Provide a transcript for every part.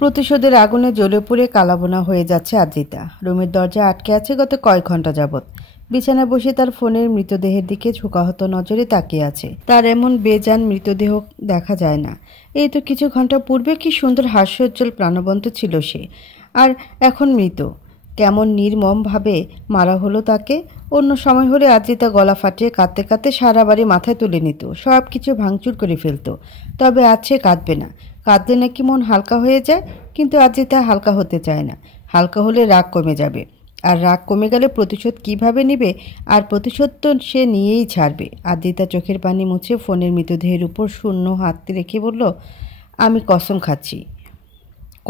প্রতিশোধের আগুনে জ্বলে পুড়ে কালাবোনা হয়ে যাচ্ছে আদ্রিতা। রুমের দরজা আটকে আছে গত কয়েক ঘন্টা যাবৎ। বিছানায় বসে তার ফোনের মৃতদেহের দিকে ঝোঁকাহত নজরে তাকিয়ে আছে। তার এমন বেজান মৃতদেহ দেখা যায় না। এই তো কিছু ঘন্টা পূর্বে কি সুন্দর হাস্যোজ্জ্বল প্রাণবন্ত ছিল সে, আর এখন মৃত। কেমন নির্মমভাবে মারা হলো তাকে। অন্য সময় হলে আদ্রিতা গলা ফাটিয়ে কাঁদতে কাঁদতে সারা বাড়ি মাথায় তুলে নিত, সব কিছু ভাঙচুর করে ফেলত। তবে আজ সে কাঁদবে না। কাঁদলে নাকি মন হালকা হয়ে যায়, কিন্তু আদ্রিতা হালকা হতে চায় না। হালকা হলে রাগ কমে যাবে, আর রাগ কমে গেলে প্রতিশোধ কিভাবে নেবে, আর প্রতিশোধ তো সে নিয়েই ছাড়বে। আদ্রিতা চোখের পানি মুছে ফোনের মৃতদেহের উপর শূন্য হাত রেখে বলল, আমি কসম খাচ্ছি,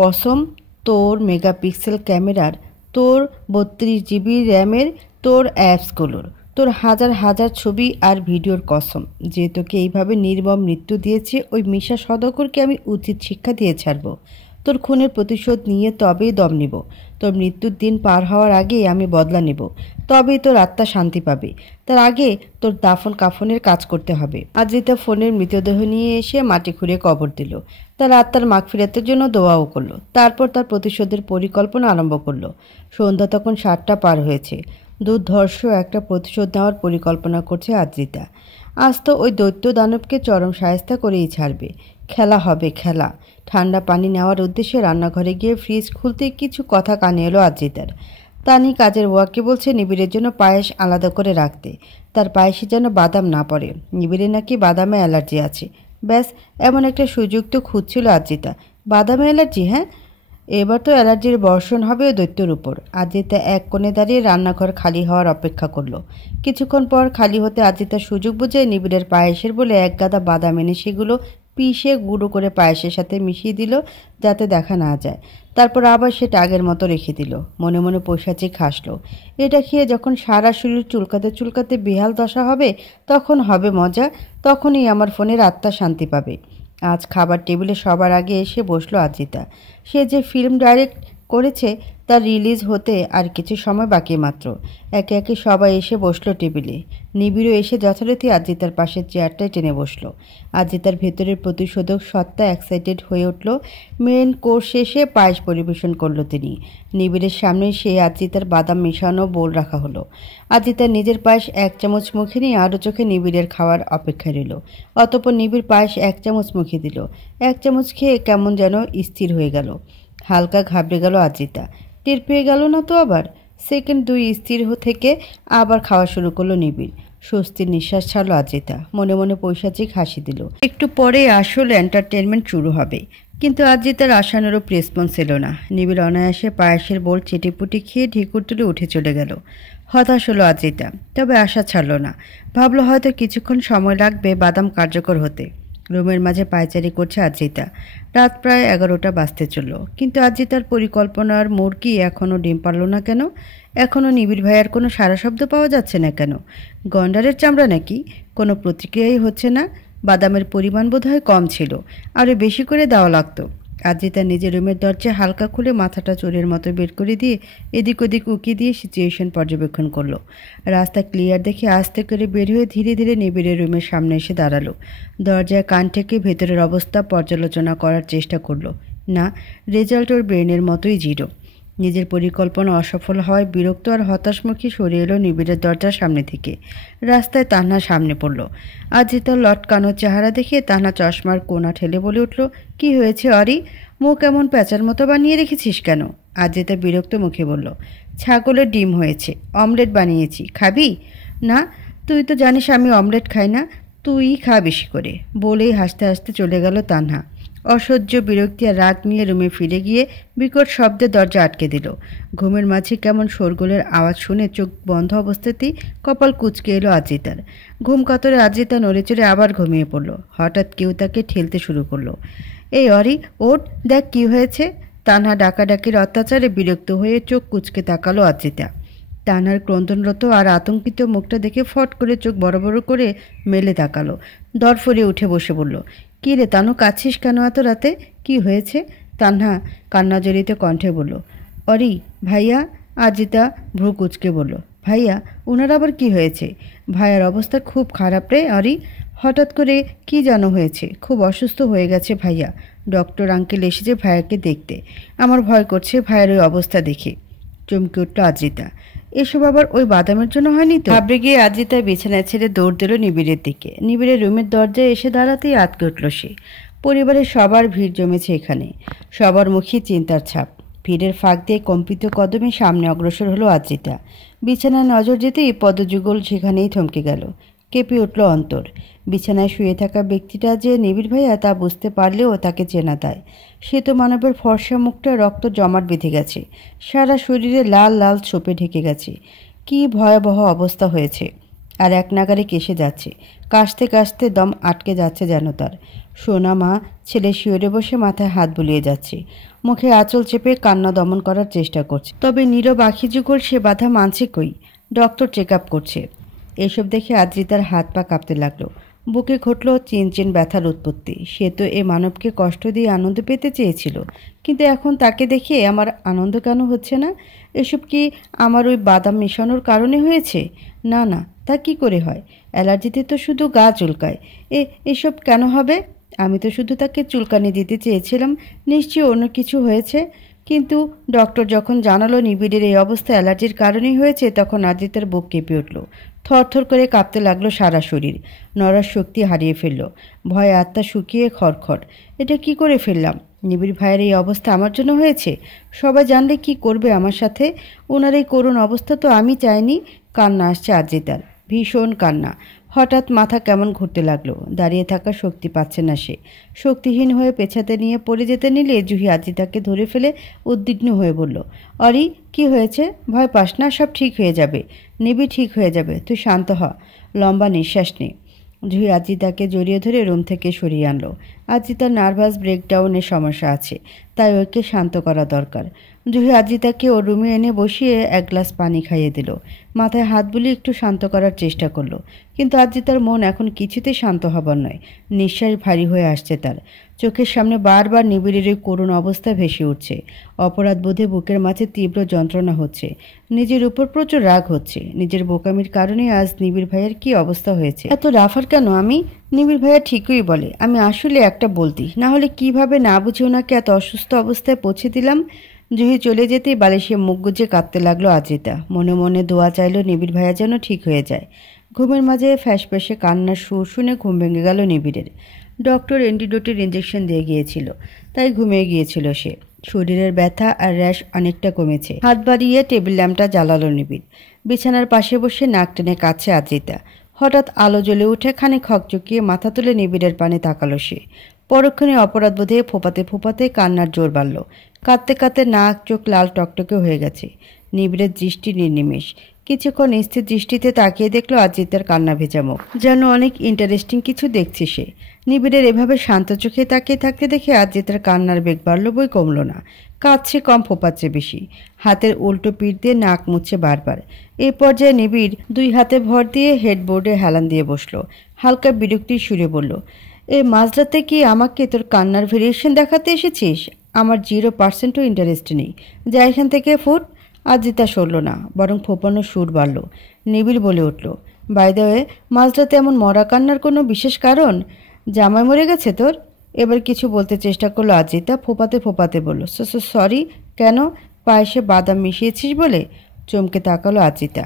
কসম তোর মেগাপিক্সেল ক্যামেরার, তোর 32 জিবি র্যামের, তোর অ্যাপসগুলোর, তোর হাজার হাজার ছবি আর ভিডিওর কসম, যে তোকে এইভাবে নির্মম মৃত্যু দিয়েছে ওই মিশা সদাগরকে আমি উচিত শিক্ষা দিয়ে ছাড়ব। তোর খুনের প্রতিশোধ নিয়ে তবেই দম নিব। তোর মৃত্যুর দিন পার হওয়ার আগেই আমি বদলা নেব, তবেই তোর আত্মা শান্তি পাবে। তার আগে তোর দাফন কাফনের কাজ করতে হবে। আদ্রিতা ফোনের মৃতদেহ নিয়ে এসে মাটি খুঁড়ে কবর দিল। তার আত্মার মাগফিরাতের জন্য দোয়াও করলো। তারপর তার প্রতিশোধের পরিকল্পনা আরম্ভ করলো। সন্ধ্যা তখন 7টা পার হয়েছে। দুর্ধর্ষ একটা প্রতিশোধ নেওয়ার পরিকল্পনা করছে আদ্রিতা। আজ তো ওই দৈত্য দানবকে চরম শায়েস্তা করেই ছাড়বে। খেলা হবে খেলা। ঠান্ডা পানি নেওয়ার উদ্দেশ্যে রান্নাঘরে গিয়ে ফ্রিজ খুলতে কিছু কথা কানে এলো আদ্রিতার। তানি কাজের ওয়াকে বলছে নিবিড়ের জন্য পায়েস আলাদা করে রাখতে। তার পায়েসে যেন বাদাম না পড়ে। নিবিড়ের নাকি বাদামে অ্যালার্জি আছে। ব্যাস, এমন একটা সুযোগ তো খুঁজছিল আদ্রিতা। বাদামে অ্যালার্জি? হ্যাঁ, এবার তো অ্যালার্জির বর্ষণ হবে ওই দৈত্যের উপর। আদ্রিতা এক কোণে দাঁড়িয়ে রান্নাঘর খালি হওয়ার অপেক্ষা করলো। কিছুক্ষণ পর খালি হতে আদ্রিতা সুযোগ বুঝে নিবিড়ের পায়েসের বলে এক গাদা বাদাম এনে সেগুলো পিষে গুঁড়ো করে পায়েসের সাথে মিশিয়ে দিল, যাতে দেখা না যায়। তারপর আবার সেটা আগের মতো রেখে দিল। মনে মনে পৈশাচিক হাসলো। এটা খেয়ে যখন সারা শরীর চুলকাতে চুলকাতে বেহাল দশা হবে, তখন হবে মজা। তখনই আমার ফোনের আত্মা শান্তি পাবে। আজ খাবার টেবিলে সবার আগে এসে বসলো আদ্রিতা। সে যে ফিল্ম ডাইরেক্ট করেছে তার রিলিজ হতে আর কিছু সময় বাকি মাত্র। একে একে সবাই এসে বসলো টেবিলে। নিবিড়ও এসে যথারীতি আদ্রিতার পাশের চেয়ারটায় টেনে বসলো। আদ্রিতার ভেতরের প্রতিশোধক সত্তা এক্সাইটেড হয়ে উঠল। মেন কোর্স শেষে পায়েস পরিবেশন করলো তিনি। নিবিড়ের সামনে সেই আদ্রিতার বাদাম মেশানো বোল রাখা হলো। আদ্রিতার নিজের পায়েস 1 চামচ মুখে নিয়ে আরও চোখে নিবিড়ের খাওয়ার অপেক্ষায় রইল। অতঃপর নিবিড় পায়েস 1 চামচ মুখে দিল। 1 চামচ খেয়ে কেমন যেন স্থির হয়ে গেল। হালকা ঘাবড়ে গেল আদ্রিতা। টের পেয়ে গেল না তো আবার? সেকেন্ড 2 স্থির থেকে আবার খাওয়া শুরু করলো নিবিড়। স্বস্তির নিঃশ্বাস ছাড়লো আদ্রিতা। মনে মনে পৈশাচিক হাসি দিল। একটু পরে আসলে এন্টারটেনমেন্ট শুরু হবে। কিন্তু আদ্রিতার আশানুরূপ রেসপন্স এলো না। নিবিড় অনায়াসে পায়েসের বোল চেটেপুটি খেয়ে ঢেকুর তুলে উঠে চলে গেল। হতাশ হলো আদ্রিতা, তবে আশা ছাড়ল না। ভাবলো হয়তো কিছুক্ষণ সময় লাগবে বাদাম কার্যকর হতে। রুমের মাঝে পায়চারি করছে আদ্রিতা। রাত প্রায় 11টা বাজতে চলল। কিন্তু আদ্রিতার পরিকল্পনার মোড় কি এখনও ডিম পারল না কেন? এখনও নিবিড় ভাইয়ার কোনো সারা শব্দ পাওয়া যাচ্ছে না কেন? গন্ডারের চামড়া নাকি? কোনো প্রতিক্রিয়াই হচ্ছে না। বাদামের পরিমাণ বোধহয় কম ছিল, আরও বেশি করে দেওয়া লাগতো। আদ্রিতা নিজের রুমের দরজা হালকা খুলে মাথাটা চোরের মতো বের করে দিয়ে এদিক ওদিক উকি দিয়ে সিচুয়েশন পর্যবেক্ষণ করলো। রাস্তা ক্লিয়ার দেখে আস্তে করে বের হয়ে ধীরে ধীরে নিবিড়ের রুমের সামনে এসে দাঁড়ালো। দরজায় কান ঠেকে ভেতরের অবস্থা পর্যালোচনা করার চেষ্টা করলো। না, রেজাল্ট ওর ব্রেনের মতোই জিরো। নিজের পরিকল্পনা অসফল হওয়ায় বিরক্ত আর হতাশমুখী সরে এলো নিবিড়ের দরজার সামনে থেকে। রাস্তায় তান্না সামনে পড়ল। আদ্রিতার লটকানো চেহারা দেখে তান্না চশমার কোনা ঠেলে বলে উঠল, কি হয়েছে অরি? মুখ এমন প্যাঁচার মতো বানিয়ে রেখেছিস কেন? আদ্রিতা বিরক্ত মুখে বলল, ছাগলের ডিম হয়েছে, অমলেট বানিয়েছি, খাবি? না, তুই তো জানিস আমি অমলেট খাই না, তুই খা বেশি করে। বলেই হাসতে হাসতে চলে গেল তান্না। অসহ্য বিরক্তি আর রাগ নিয়ে রুমে ফিরে গিয়ে বিকট শব্দে দরজা আটকে দিল। ঘুমের মাঝে কেমন শোরগোলের আওয়াজ শুনে চোখ বন্ধ অবস্থাতেই কপাল কুঁচকে এলো আদ্রিতার। ঘুম কাতরে আদ্রিতা নড়ে চড়ে আবার ঘুমিয়ে পড়ল। হঠাৎ কেউ তাকে ঠেলতে শুরু করলো। এই অরি, ওঠ, দেখ কি হয়েছে। তানহা ডাকাডাকির অত্যাচারে বিরক্ত হয়ে চোখ কুঁচকে তাকালো আদ্রিতা। তানহার ক্রন্দনরত আর আতঙ্কিত মুখটা দেখে ফট করে চোখ বড় বড় করে মেলে তাকালো। দরফরে উঠে বসে বলল, কী রে তানু, কাঁদছিস কেন এত রাতে? কি হয়েছে? তানহা কান্নাজড়িত কণ্ঠে বলল, অরি ভাইয়া। আদ্রিতা ভ্রু কুঁচকে বলল, ভাইয়া? ওনার আবার কি হয়েছে? ভাইয়ার অবস্থা খুব খারাপ রে অরি। হঠাৎ করে কি যেন হয়েছে, খুব অসুস্থ হয়ে গেছে ভাইয়া। ডক্টর আঙ্কেল এসেছে ভাইয়াকে দেখতে। আমার ভয় করছে ভাইয়ের ওই অবস্থা দেখে। চমকে উঠল আদ্রিতা। এসব আবার ওই বাদামের জন্য হয়নি তো? ঘাবড়ে গিয়ে আদ্রিতা বিছানায় ছেড়ে দৌড় দিল নিবিড়ের দিকে। নিবিড়ের রুমের দরজায় এসে দাঁড়াতেই আটকে উঠল সে। পরিবারের সবার ভিড় জমেছে এখানে, সবার মুখে চিন্তার ছাপ। ভিড়ের ফাঁক দিয়ে কম্পিত কদমে সামনে অগ্রসর হলো আদ্রিতা। বিছানায় নজর যেতেই পদযুগল সেখানেই থমকে গেল। কেঁপে উঠল অন্তর। বিছানায় শুয়ে থাকা ব্যক্তিটা যে নিবিড় ভাইয়া তা বুঝতে পারলেও তাকে চেনা দেয়। সে তো মানবের ফর্সা মুখটা রক্ত জমাট বেঁধে গেছে, সারা শরীরে লাল লাল ছোপে ঢেকে গেছে। কি ভয়াবহ অবস্থা হয়েছে। আর এক নাগারে কেসে যাচ্ছে, কাশতে কাশতে দম আটকে যাচ্ছে যেন তার। সোনা মা ছেলে শিওরে বসে মাথায় হাত বুলিয়ে যাচ্ছে, মুখে আঁচল চেপে কান্না দমন করার চেষ্টা করছে। তবে নীরব আখি যুগল সে বাধা মানছে কই? ডক্টর চেক আপ করছে। এসব দেখে আদ্রিতার হাত পা কাঁপতে লাগলো। বুকে ঘটল চিনচিন ব্যথার উৎপত্তি। সে তো এ মানবকে কষ্ট দিয়ে আনন্দ পেতে চেয়েছিল, কিন্তু এখন তাকে দেখে আমার আনন্দ কেন হচ্ছে না? এসব কি আমার ওই বাদাম মেশানোর কারণে হয়েছে? না না, তা কি করে হয়? অ্যালার্জিতে তো শুধু গা চুলকায়। এসব কেন হবে? আমি তো শুধু তাকে চুলকানি দিতে চেয়েছিলাম, নিশ্চয়ই অন্য কিছু হয়েছে। কিন্তু ডক্টর যখন জানালো নিবিড়ের এই অবস্থা অ্যালার্জির কারণেই হয়েছে, তখন আদ্রিতার বুক কেঁপে উঠল। থরথর করে কাঁপতে লাগলো সারা শরীর, নড়ার শক্তি হারিয়ে ফেলল। ভয়ে আত্মা শুকিয়ে খড়খড়। এটা কি করে ফেললাম? নিবিড় ভাইয়ের এই অবস্থা আমার জন্য হয়েছে। সবাই জানলে কি করবে আমার সাথে? ওনার এই করুণ অবস্থা তো আমি চাইনি। কান্না আসছে আদ্রিতার, ভীষণ কান্না। হঠাৎ মাথা কেমন ঘুরতে লাগলো। দাঁড়িয়ে থাকার শক্তি পাচ্ছে না সে। শক্তিহীন হয়ে পেছাতে নিয়ে পড়ে যেতে নিলে জুহি আদ্রিতাকে ধরে ফেলে উদ্বিগ্ন হয়ে বলল, অরি কি হয়েছে? ভয় পাস না, সব ঠিক হয়ে যাবে। নিবি ঠিক হয়ে যাবে, তুই শান্ত হ। লম্বা নিঃশ্বাস নে। জুহি আদ্রিতাকে জড়িয়ে ধরে রুম থেকে সরিয়ে আনলো। আদ্রিতার নার্ভাস ব্রেকডাউনের সমস্যা আছে, তাই ওকে শান্ত করা দরকার। জুহি আদ্রিতাকে ওর রুমে এনে বসিয়ে এক গ্লাস পানি খাইয়ে দিল। মাথায় হাত বুলিয়ে একটু শান্ত করার চেষ্টা করলো, কিন্তু আদ্রিতার মন এখন কিছুতেই শান্ত হবার নয়। নিঃশ্বাস ভারী হয়ে আসছে তার। চোখের সামনে বারবার নিবিড়ের এই করুণ অবস্থা ভেসে উঠছে। অপরাধ বোধে বুকের মাঝে তীব্র যন্ত্রণা হচ্ছে। নিজের উপর প্রচুর রাগ হচ্ছে। নিজের বোকামির কারণে আজ নিবিড় ভাইয়ের কি অবস্থা হয়েছে। এত রাফার কেন আমি? নিবিড় ভাইয়া ঠিকই বলে, আমি আসলে একটা বলতি, না হলে কিভাবে না বুঝে ওনাকে এত অসুস্থ অবস্থায় পৌঁছে দিলাম। জুহি চলে যেতেই বালিশে মুখ গুজে কাঁদতে লাগলো আদ্রিতা। মনে মনে দোয়া চাইলো নিবিড় ভাইয়া যেন ঠিক হয়ে যায়। ঘুমের মাঝে ফ্যাসফ্যাসে কান্নার সুর শুনে ঘুম ভেঙে গেল নিবিড়ের। ডক্টর অ্যান্টিডোটের ইঞ্জেকশন দিয়ে গিয়েছিল, তাই ঘুমিয়ে গিয়েছিল সে। শরীরের ব্যথা আর র্যাশ অনেকটা কমেছে। হাত বাড়িয়ে টেবিল ল্যাম্পটা জ্বালালো নিবিড়। বিছানার পাশে বসে নাক টেনে কাঁদছে আদ্রিতা। হঠাৎ আলো জ্বলে উঠে খানিক হকচকিয়ে মাথা তুলে নিবিড়ের পানে তাকালো সে। পরক্ষণে অপরাধ বোধে ফোপাতে ফোপাতে কান্নার জোর বাড়ল। কাঁদতে কাঁদতে নাক চোখ লাল টকটকে হয়ে গেছে। নিবিড়ের দৃষ্টি নির্নিমেষ। কিছুক্ষণ স্থির দৃষ্টিতে তাকিয়ে দেখলো আদ্রিতার কান্না ভেজা মুখ, যেন অনেক ইন্টারেস্টিং কিছু দেখছে সে। নিবিড়ের এভাবে শান্ত চোখে তাকিয়ে থাকতে দেখে আদ্রিতার কান্নার বেগ বাড়ল বই কমল না। কাঁদছে কম, ফোপাচ্ছে বেশি। হাতের উল্টো পিঠ দিয়ে নাক মুছছে বারবার। এই পর্যায়ে নিবিড় দুই হাতে ভর দিয়ে হেডবোর্ডে হেলান দিয়ে বসলো। হালকা বিরক্তির সুরে বলল, এ মাঝরাতে কি আমাকে তোর কান্নার ভেরিয়েশন দেখাতে এসেছিস? আমার 0%ও ইন্টারেস্ট নেই, যা এখান থেকে ফুট। আদ্রিতা সরল না, বরং ফোপানোর সুর বাড়ল। নিবিড় বলে উঠল, বাই দ্য ওয়ে, মাঝরাতে এমন মরা কান্নার কোনো বিশেষ কারণ? জামাই মরে গেছে তোর? এবার কিছু বলতে চেষ্টা করলো আদ্রিতা, ফোপাতে ফোপাতে বলল, সরি। কেন? পায়েসে বাদাম মিশিয়েছিস বলে? চমকে তাকালো আদ্রিতা।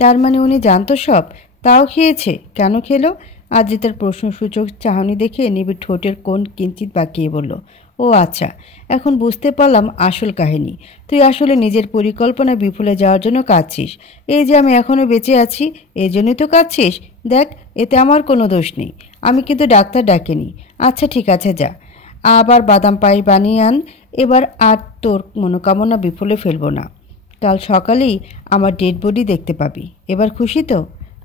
তার মানে উনি জানতো সব, তাও খেয়েছে? কেন খেলো? আদ্রিতার প্রশ্নসূচক চাহনি দেখে নিবিড় ঠোঁটের কোণ কিঞ্চিত বাঁকিয়ে বলল, ও আচ্ছা, এখন বুঝতে পারলাম আসল কাহিনী। তুই আসলে নিজের পরিকল্পনা বিফলে যাওয়ার জন্য কাঁদছিস। এই যে আমি এখনো বেঁচে আছি, এই জন্যই তো কাঁদছিস। দেখ, এতে আমার কোনো দোষ নেই। আমি কিন্তু ডাক্তার ডাকিনি। আচ্ছা ঠিক আছে, যা আবার বাদাম পায়েস বানিয়ে আন। এবার আর তোর মনোকামনা বিফলে ফেলবো না। কাল সকালেই আমার ডেড বডি দেখতে পাবি। এবার খুশি তো?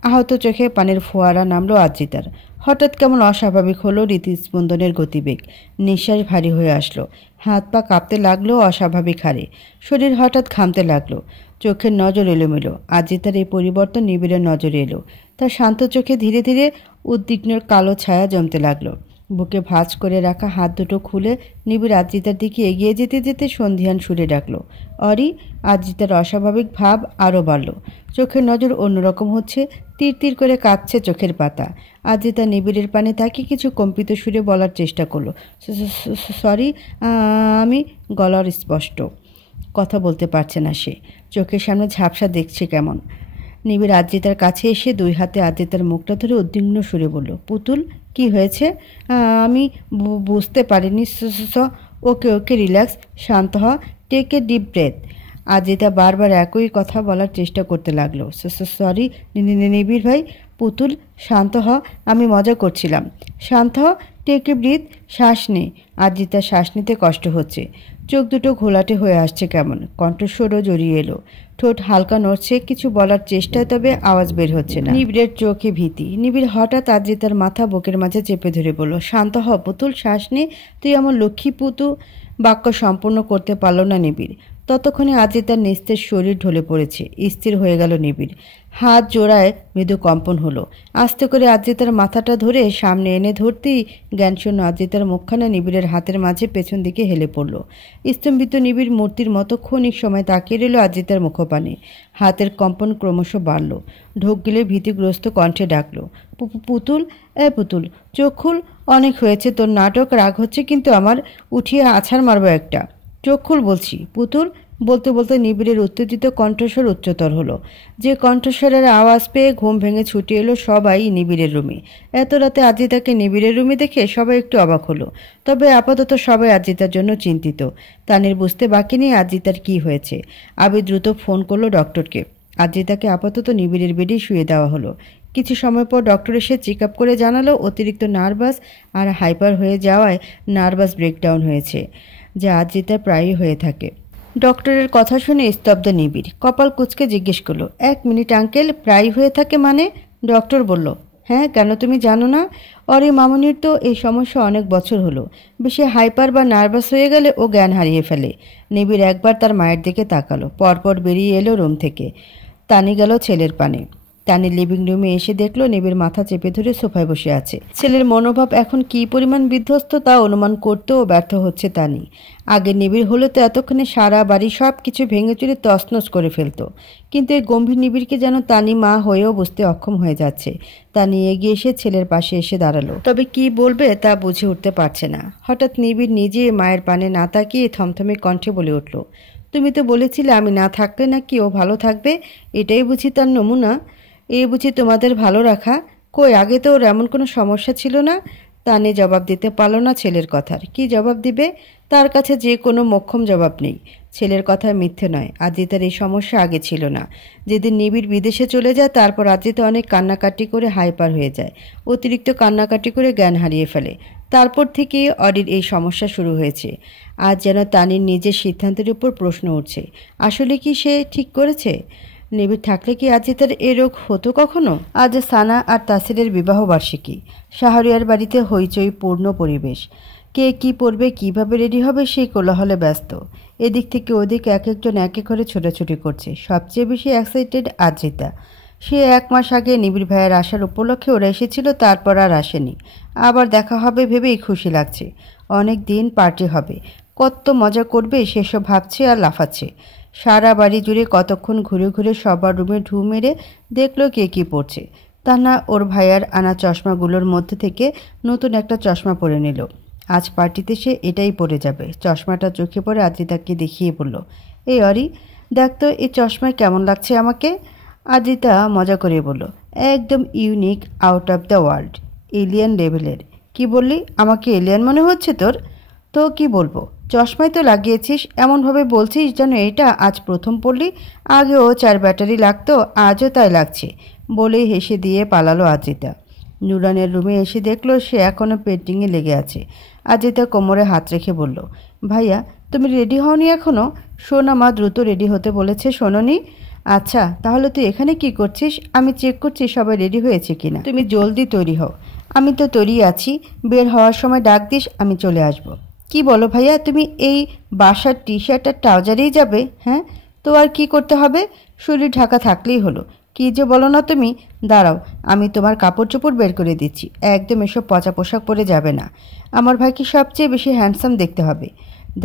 আহত চোখে পানির ফোয়ারা নামলো আদ্রিতার। হঠাৎ কেমন অস্বাভাবিক হলো হৃদস্পন্দনের গতিবেগ। নিঃশ্বাস ভারী হয়ে আসলো। হাত পা কাঁপতে লাগলো অস্বাভাবিক হারে। শরীর হঠাৎ ঘামতে লাগলো। চোখের নজর এলোমেলো। আদ্রিতার এই পরিবর্তন নিবিড়ের নজরে এলো। তার শান্ত চোখে ধীরে ধীরে উদ্বিগ্নের কালো ছায়া জমতে লাগলো। বুকে ভাঁজ করে রাখা হাত দুটো খুলে নিবিড় আদ্রিতার দিকে এগিয়ে যেতে যেতে সন্ধিহান সুরে ডাকল, অরি। আদ্রিতার অস্বাভাবিক ভাব আরও বাড়ল। চোখের নজর অন্যরকম হচ্ছে, তীর তীর করে কাঁদছে চোখের পাতা। আদ্রিতা নিবিড়ের পানে তাকে কিছু কম্পিত সুরে বলার চেষ্টা করলো, সরি আমি। গলার স্পষ্ট, কথা বলতে পারছে না সে। চোখের সামনে ঝাপসা দেখছে কেমন। নিবিড় আদ্রিতার কাছে এসে দুই হাতে আদ্রিতার মুখটা ধরে উদ্বিগ্ন সুরে বলল, পুতুল কি হয়েছে? আমি বুঝতে পারিনি। ওকে ওকে, রিল্যাক্স, শান্ত হ, take a deep breath. Adrita বারবার একই কথা বলার চেষ্টা করতে লাগলো, সরি নিবিড় ভাই। পুতুল শান্ত হ, আমি মজা করছিলাম। শান্ত হ, টেক এ ব্রিথ, শ্বাস নে। আদ্রিতার শ্বাস নিতে কষ্ট হচ্ছে, চোখ দুটো ঘোলাটে হয়ে আসছে কেমন, কণ্ঠস্বরও জড়িয়ে এলো, ঠোঁট হালকা নড়ছে, কিছু বলার চেষ্টায় তবে আওয়াজ বের হচ্ছে না। নিবিড়ের চোখে ভীতি। নিবিড় হঠাৎ আদ্রিতার মাথা বুকের মাঝে চেপে ধরে বলল, শান্ত হ পুতুল, শ্বাস নে, তুই আমার লক্ষ্মী পুতু। বাক্য সম্পূর্ণ করতে পারল না নিবিড়। ততক্ষণে আদ্রিতার নিস্তেজ শরীর ঢলে পড়েছে, স্থির হয়ে গেল নিবিড়। হাত জোড়ায় মৃদু কম্পন হলো। আস্তে করে আদ্রিতার মাথাটা ধরে সামনে এনে ধরতেই জ্ঞানশূন্য আদ্রিতার মুখখানা নিবিড়ের হাতের মাঝে পেছন দিকে হেলে পড়ল। স্তম্ভিত নিবিড় মূর্তির মতো ক্ষণিক সময় তাকিয়ে রইল আদ্রিতার মুখপানে। হাতের কম্পন ক্রমশ বাড়ল। ঢোক গিলে ভীতিগ্রস্ত কণ্ঠে ডাকল, পুতুল, পুতুল চোখ খুল, অনেক হয়েছে তোর নাটক, রাগ হচ্ছে কিন্তু আমার, উঠিয়ে আছাড় মারবো একটা, চোখ খুল বলছি। পুতুল। বলতে বলতে নিবিড়ের উত্তেজিত কণ্ঠস্বর উচ্চতর হলো। যে কণ্ঠস্বরের আওয়াজ পেয়ে ঘুম ভেঙে ছুটে এলো সবাই নিবিড়ের রুমে। এত রাতে আদ্রিতাকে নিবিড়ের রুমে দেখে সবাই একটু অবাক হলো। তবে আপাতত সবাই আদ্রিতার জন্য চিন্তিত। তানির বুঝতে বাকি নেই আদ্রিতার কি হয়েছে। আবির দ্রুত ফোন করলো ডক্টরকে। আদ্রিতাকে আপাতত নিবিড়ের বেডেই শুয়ে দেওয়া হলো। কিছু সময় পর ডক্টর এসে চেক আপ করে জানালো অতিরিক্ত নার্ভাস আর হাইপার হয়ে যাওয়ায় নার্ভাস ব্রেকডাউন হয়েছে, যা আদ্রিতার প্রায়ই হয়ে থাকে। ডক্টরের কথা শুনে স্তব্ধ নিবিড় কপাল কুঁচকে জিজ্ঞেস করলো, 1 মিনিট আঙ্কেল, প্রায় হয়ে থাকে মানে? ডক্টর বলল, হ্যাঁ, কেন তুমি জানো না? অরি মামনির তো এই সমস্যা অনেক বছর হলো। বেশি হাইপার বা নার্ভাস হয়ে গেলে ও জ্ঞান হারিয়ে ফেলে। নিবিড় একবার তার মায়ের দিকে তাকালো, পরপর বেরিয়ে এলো রুম থেকে। তানি গেল ছেলের পানে। তানি লিভিং রুমে এসে দেখলো নিবিড় মাথা চেপে ধরে সোফায় বসে আছে। ছেলের মনোভাব এখন কী পরিমাণ বিধ্বস্ত তা অনুমান করতেও ব্যর্থ হচ্ছে তানি। আগে নিবিড় হলে তো এতক্ষণে সারা বাড়ি সব কিছু ভেঙে চুরে তছনছ করে ফেলতো, কিন্তু এই গম্ভীর নিবিড়কে যেন তানি মা হয়েও বুঝতে অক্ষম হয়ে যাচ্ছে। তানি এগিয়ে এসে ছেলের পাশে এসে দাঁড়ালো, তবে কি বলবে তা বুঝে উঠতে পারছে না। হঠাৎ নিবিড় নিজে মায়ের পানে না তাকিয়ে থমথমে কণ্ঠে বলে উঠল, তুমি তো বলেছিলে আমি না থাকলে নাকি ও ভালো থাকবে, এটাই বুঝি তার নমুনা? এই বুঝি তোমাদের ভালো রাখা? কই, আগে তো ওর এমন কোনো সমস্যা ছিল না। তানি জবাব দিতে পারল না ছেলের কথার। কি জবাব দিবে? তার কাছে যে কোনো মোক্ষম জবাব নেই। ছেলের কথা মিথ্যে নয়, আদ্রিতার এই সমস্যা আগে ছিল না। যেদিন নিবিড় বিদেশে চলে যায় তারপর আদ্রিতা অনেক কান্নাকাটি করে হাইপার হয়ে যায়, অতিরিক্ত কান্নাকাটি করে জ্ঞান হারিয়ে ফেলে। তারপর থেকেই অডির এই সমস্যা শুরু হয়েছে। আজ যেন তানির নিজের সিদ্ধান্তের উপর প্রশ্ন উঠছে, আসলে কি সে ঠিক করেছে? নিবিড় থাকলে কি আদ্রিতার এ রোগ হতো কখনো? আজ সানা আর তাসিরের বিবাহ বার্ষিকী। শাহরিয়ার বাড়িতে হইচই পূর্ণ পরিবেশ। কে কি পরবে, কিভাবে রেডি হবে সেই কোলাহলে ব্যস্ত। এদিক থেকে ওদিক এক একজন এক এক করে ছোটাছুটি করছে। সবচেয়ে বেশি এক্সাইটেড আদ্রিতা। সে 1 মাস আগে নিবিড় ভাইয়ের আসার উপলক্ষে ওরা এসেছিল, তারপর আর আসেনি। আবার দেখা হবে ভেবেই খুশি লাগছে। অনেক দিন পার্টি হবে, কত মজা করবে সেসব ভাবছে আর লাফাচ্ছে। সারা বাড়ি জুড়ে কতক্ষণ ঘুরে ঘুরে সবার রুমে ঢু মেরে দেখলো কে কী পড়ছে। তানা ওর ভাইয়ার আনা চশমাগুলোর মধ্যে থেকে নতুন একটা চশমা পরে নিল। আজ পার্টিতে সে এটাই পরে যাবে। চশমাটা চোখে পড়ে আদ্রিতাকে দেখিয়ে বলল, এই অরি, দেখ তো এই চশমায় কেমন লাগছে আমাকে? আদ্রিতা মজা করে বলল, একদম unique, out of the world, alien লেভেলের। কি বললি? আমাকে এলিয়ান মনে হচ্ছে তোর? তো কি বলবো, চশমায় তো লাগিয়েছিস, এমনভাবে বলছিস যেন এটা আজ প্রথম পড়লি। আগেও 4 ব্যাটারি লাগতো, আজও তাই লাগছে, বলেই হেসে দিয়ে পালালো আদ্রিতা। নুরানের রুমে এসে দেখলো সে এখনও পেন্টিংয়ে লেগে আছে। আদ্রিতা কোমরে হাত রেখে বলল, ভাইয়া তুমি রেডি হওনি এখনও? শোনা, মা দ্রুত রেডি হতে বলেছে, শোনোনি? আচ্ছা, তাহলে তুই এখানে কি করছিস? আমি চেক করছি সবাই রেডি হয়েছে কিনা। তুমি জলদি তৈরি হও। আমি তো তৈরি আছি, বের হওয়ার সময় ডাক দিস, আমি চলে আসব। কি বলো ভাইয়া, তুমি এই বাসার টি শার্ট আর ট্রাউজারেই যাবে? হ্যাঁ, তো আর কি করতে হবে? শরীর ঢাকা থাকলেই হলো। কি যে বলো না তুমি, দাঁড়াও আমি তোমার কাপড় চোপড় বের করে দিচ্ছি। একদম এসব পচা পোশাক পরে যাবে না। আমার ভাইকে সবচেয়ে বেশি হ্যান্ডসাম দেখতে হবে।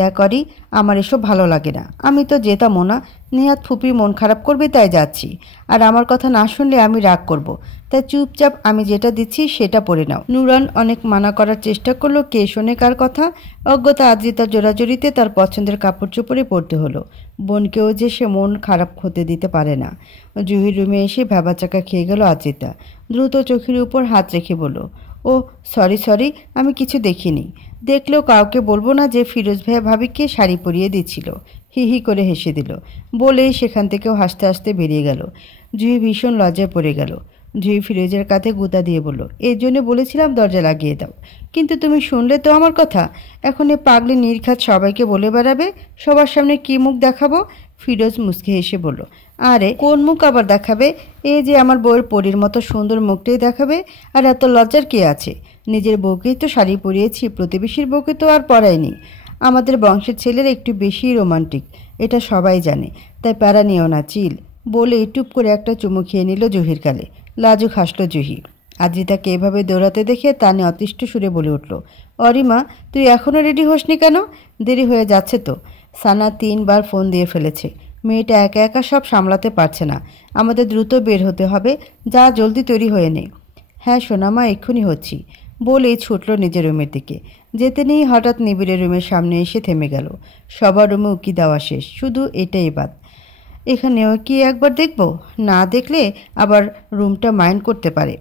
দেখ অরি, আমার এসব ভালো লাগে না। আমি তো যেতামও না, নেহাত ফুপি মন খারাপ করবে তাই যাচ্ছি। আর আমার কথা না শুনলে আমি রাগ করব। তাই চুপচাপ আমি যেটা দিচ্ছি সেটা পরে নাও। নুরান অনেক মানা করার চেষ্টা করলো, কে শোনে কার কথা। অজ্ঞতা আদ্রিতার জোরাজোরিতে তার পছন্দের কাপড় চোপড়ে পরতে হলো। বোনকেও যে সে মন খারাপ হতে দিতে পারে না। জুহির রুমে এসে ভ্যাবাচাকা খেয়ে গেল আদ্রিতা। দ্রুত চোখের উপর হাত রেখে বলল, ও সরি, আমি কিছু দেখিনি। দেখলেও কাউকে বলবো না যে ফিরোজ ভাইয়া ভাবিকে শাড়ি পরিয়ে দিচ্ছিল। হি হি করে হেসে দিল। বলেই সেখান থেকেও হাসতে হাসতে বেরিয়ে গেল। জুহি ভীষণ লজ্জায় পড়ে গেল। জুহি ফিরোজের কাঁধে গুঁতা দিয়ে বলল, এর জন্য বলেছিলাম দরজা লাগিয়ে দাও, কিন্তু তুমি শুনলে তো আমার কথা। এখন এ পাগলি নির্ঘাত সবাইকে বলে বেড়াবে। সবার সামনে কি মুখ দেখাবো? ফিরোজ মুচকি হেসে বলল, আরে কোন মুখ আবার দেখাবে? এই যে আমার বউয়ের পরীর মতো সুন্দর মুখটাই দেখাবে। আর এত লজ্জার কে আছে? নিজের বউকেই তো শাড়ি পরিয়েছি, প্রতিবেশীর বউকে তো আর পরায়নি। আমাদের বংশের ছেলেরা একটু বেশি রোমান্টিক, এটা সবাই জানে। তাই প্যারা নিও না, চিল। বলে টুপ করে একটা চুমু খেয়ে নিল জুহির গালে। লাজুক হাসল জুহি। আদ্রিতাকে এভাবে দৌড়াতে দেখে তানি অতিষ্ঠ সুরে বলে উঠল, অরিমা তুই এখনও রেডি হসনি কেন? দেরি হয়ে যাচ্ছে তো। সানা 3বার ফোন দিয়ে ফেলেছে। মেয়েটা একা একা সব সামলাতে পারছে না। আমাদের দ্রুত বের হতে হবে। যা জলদি তৈরি হয়ে নে। হ্যাঁ সোনামা, এক্ষুনি হচ্ছি। বলেই ছুটল নিজের রুমের দিকে। যেতে নেই হঠাৎ নিবিড়ের রুমের সামনে এসে থেমে গেল। সবার রুমে উকি দেওয়া শেষ, শুধু এটাই বাদ। এখানেও কি একবার দেখব? না দেখলে আবার রুমটা মাইন্ড করতে পারে,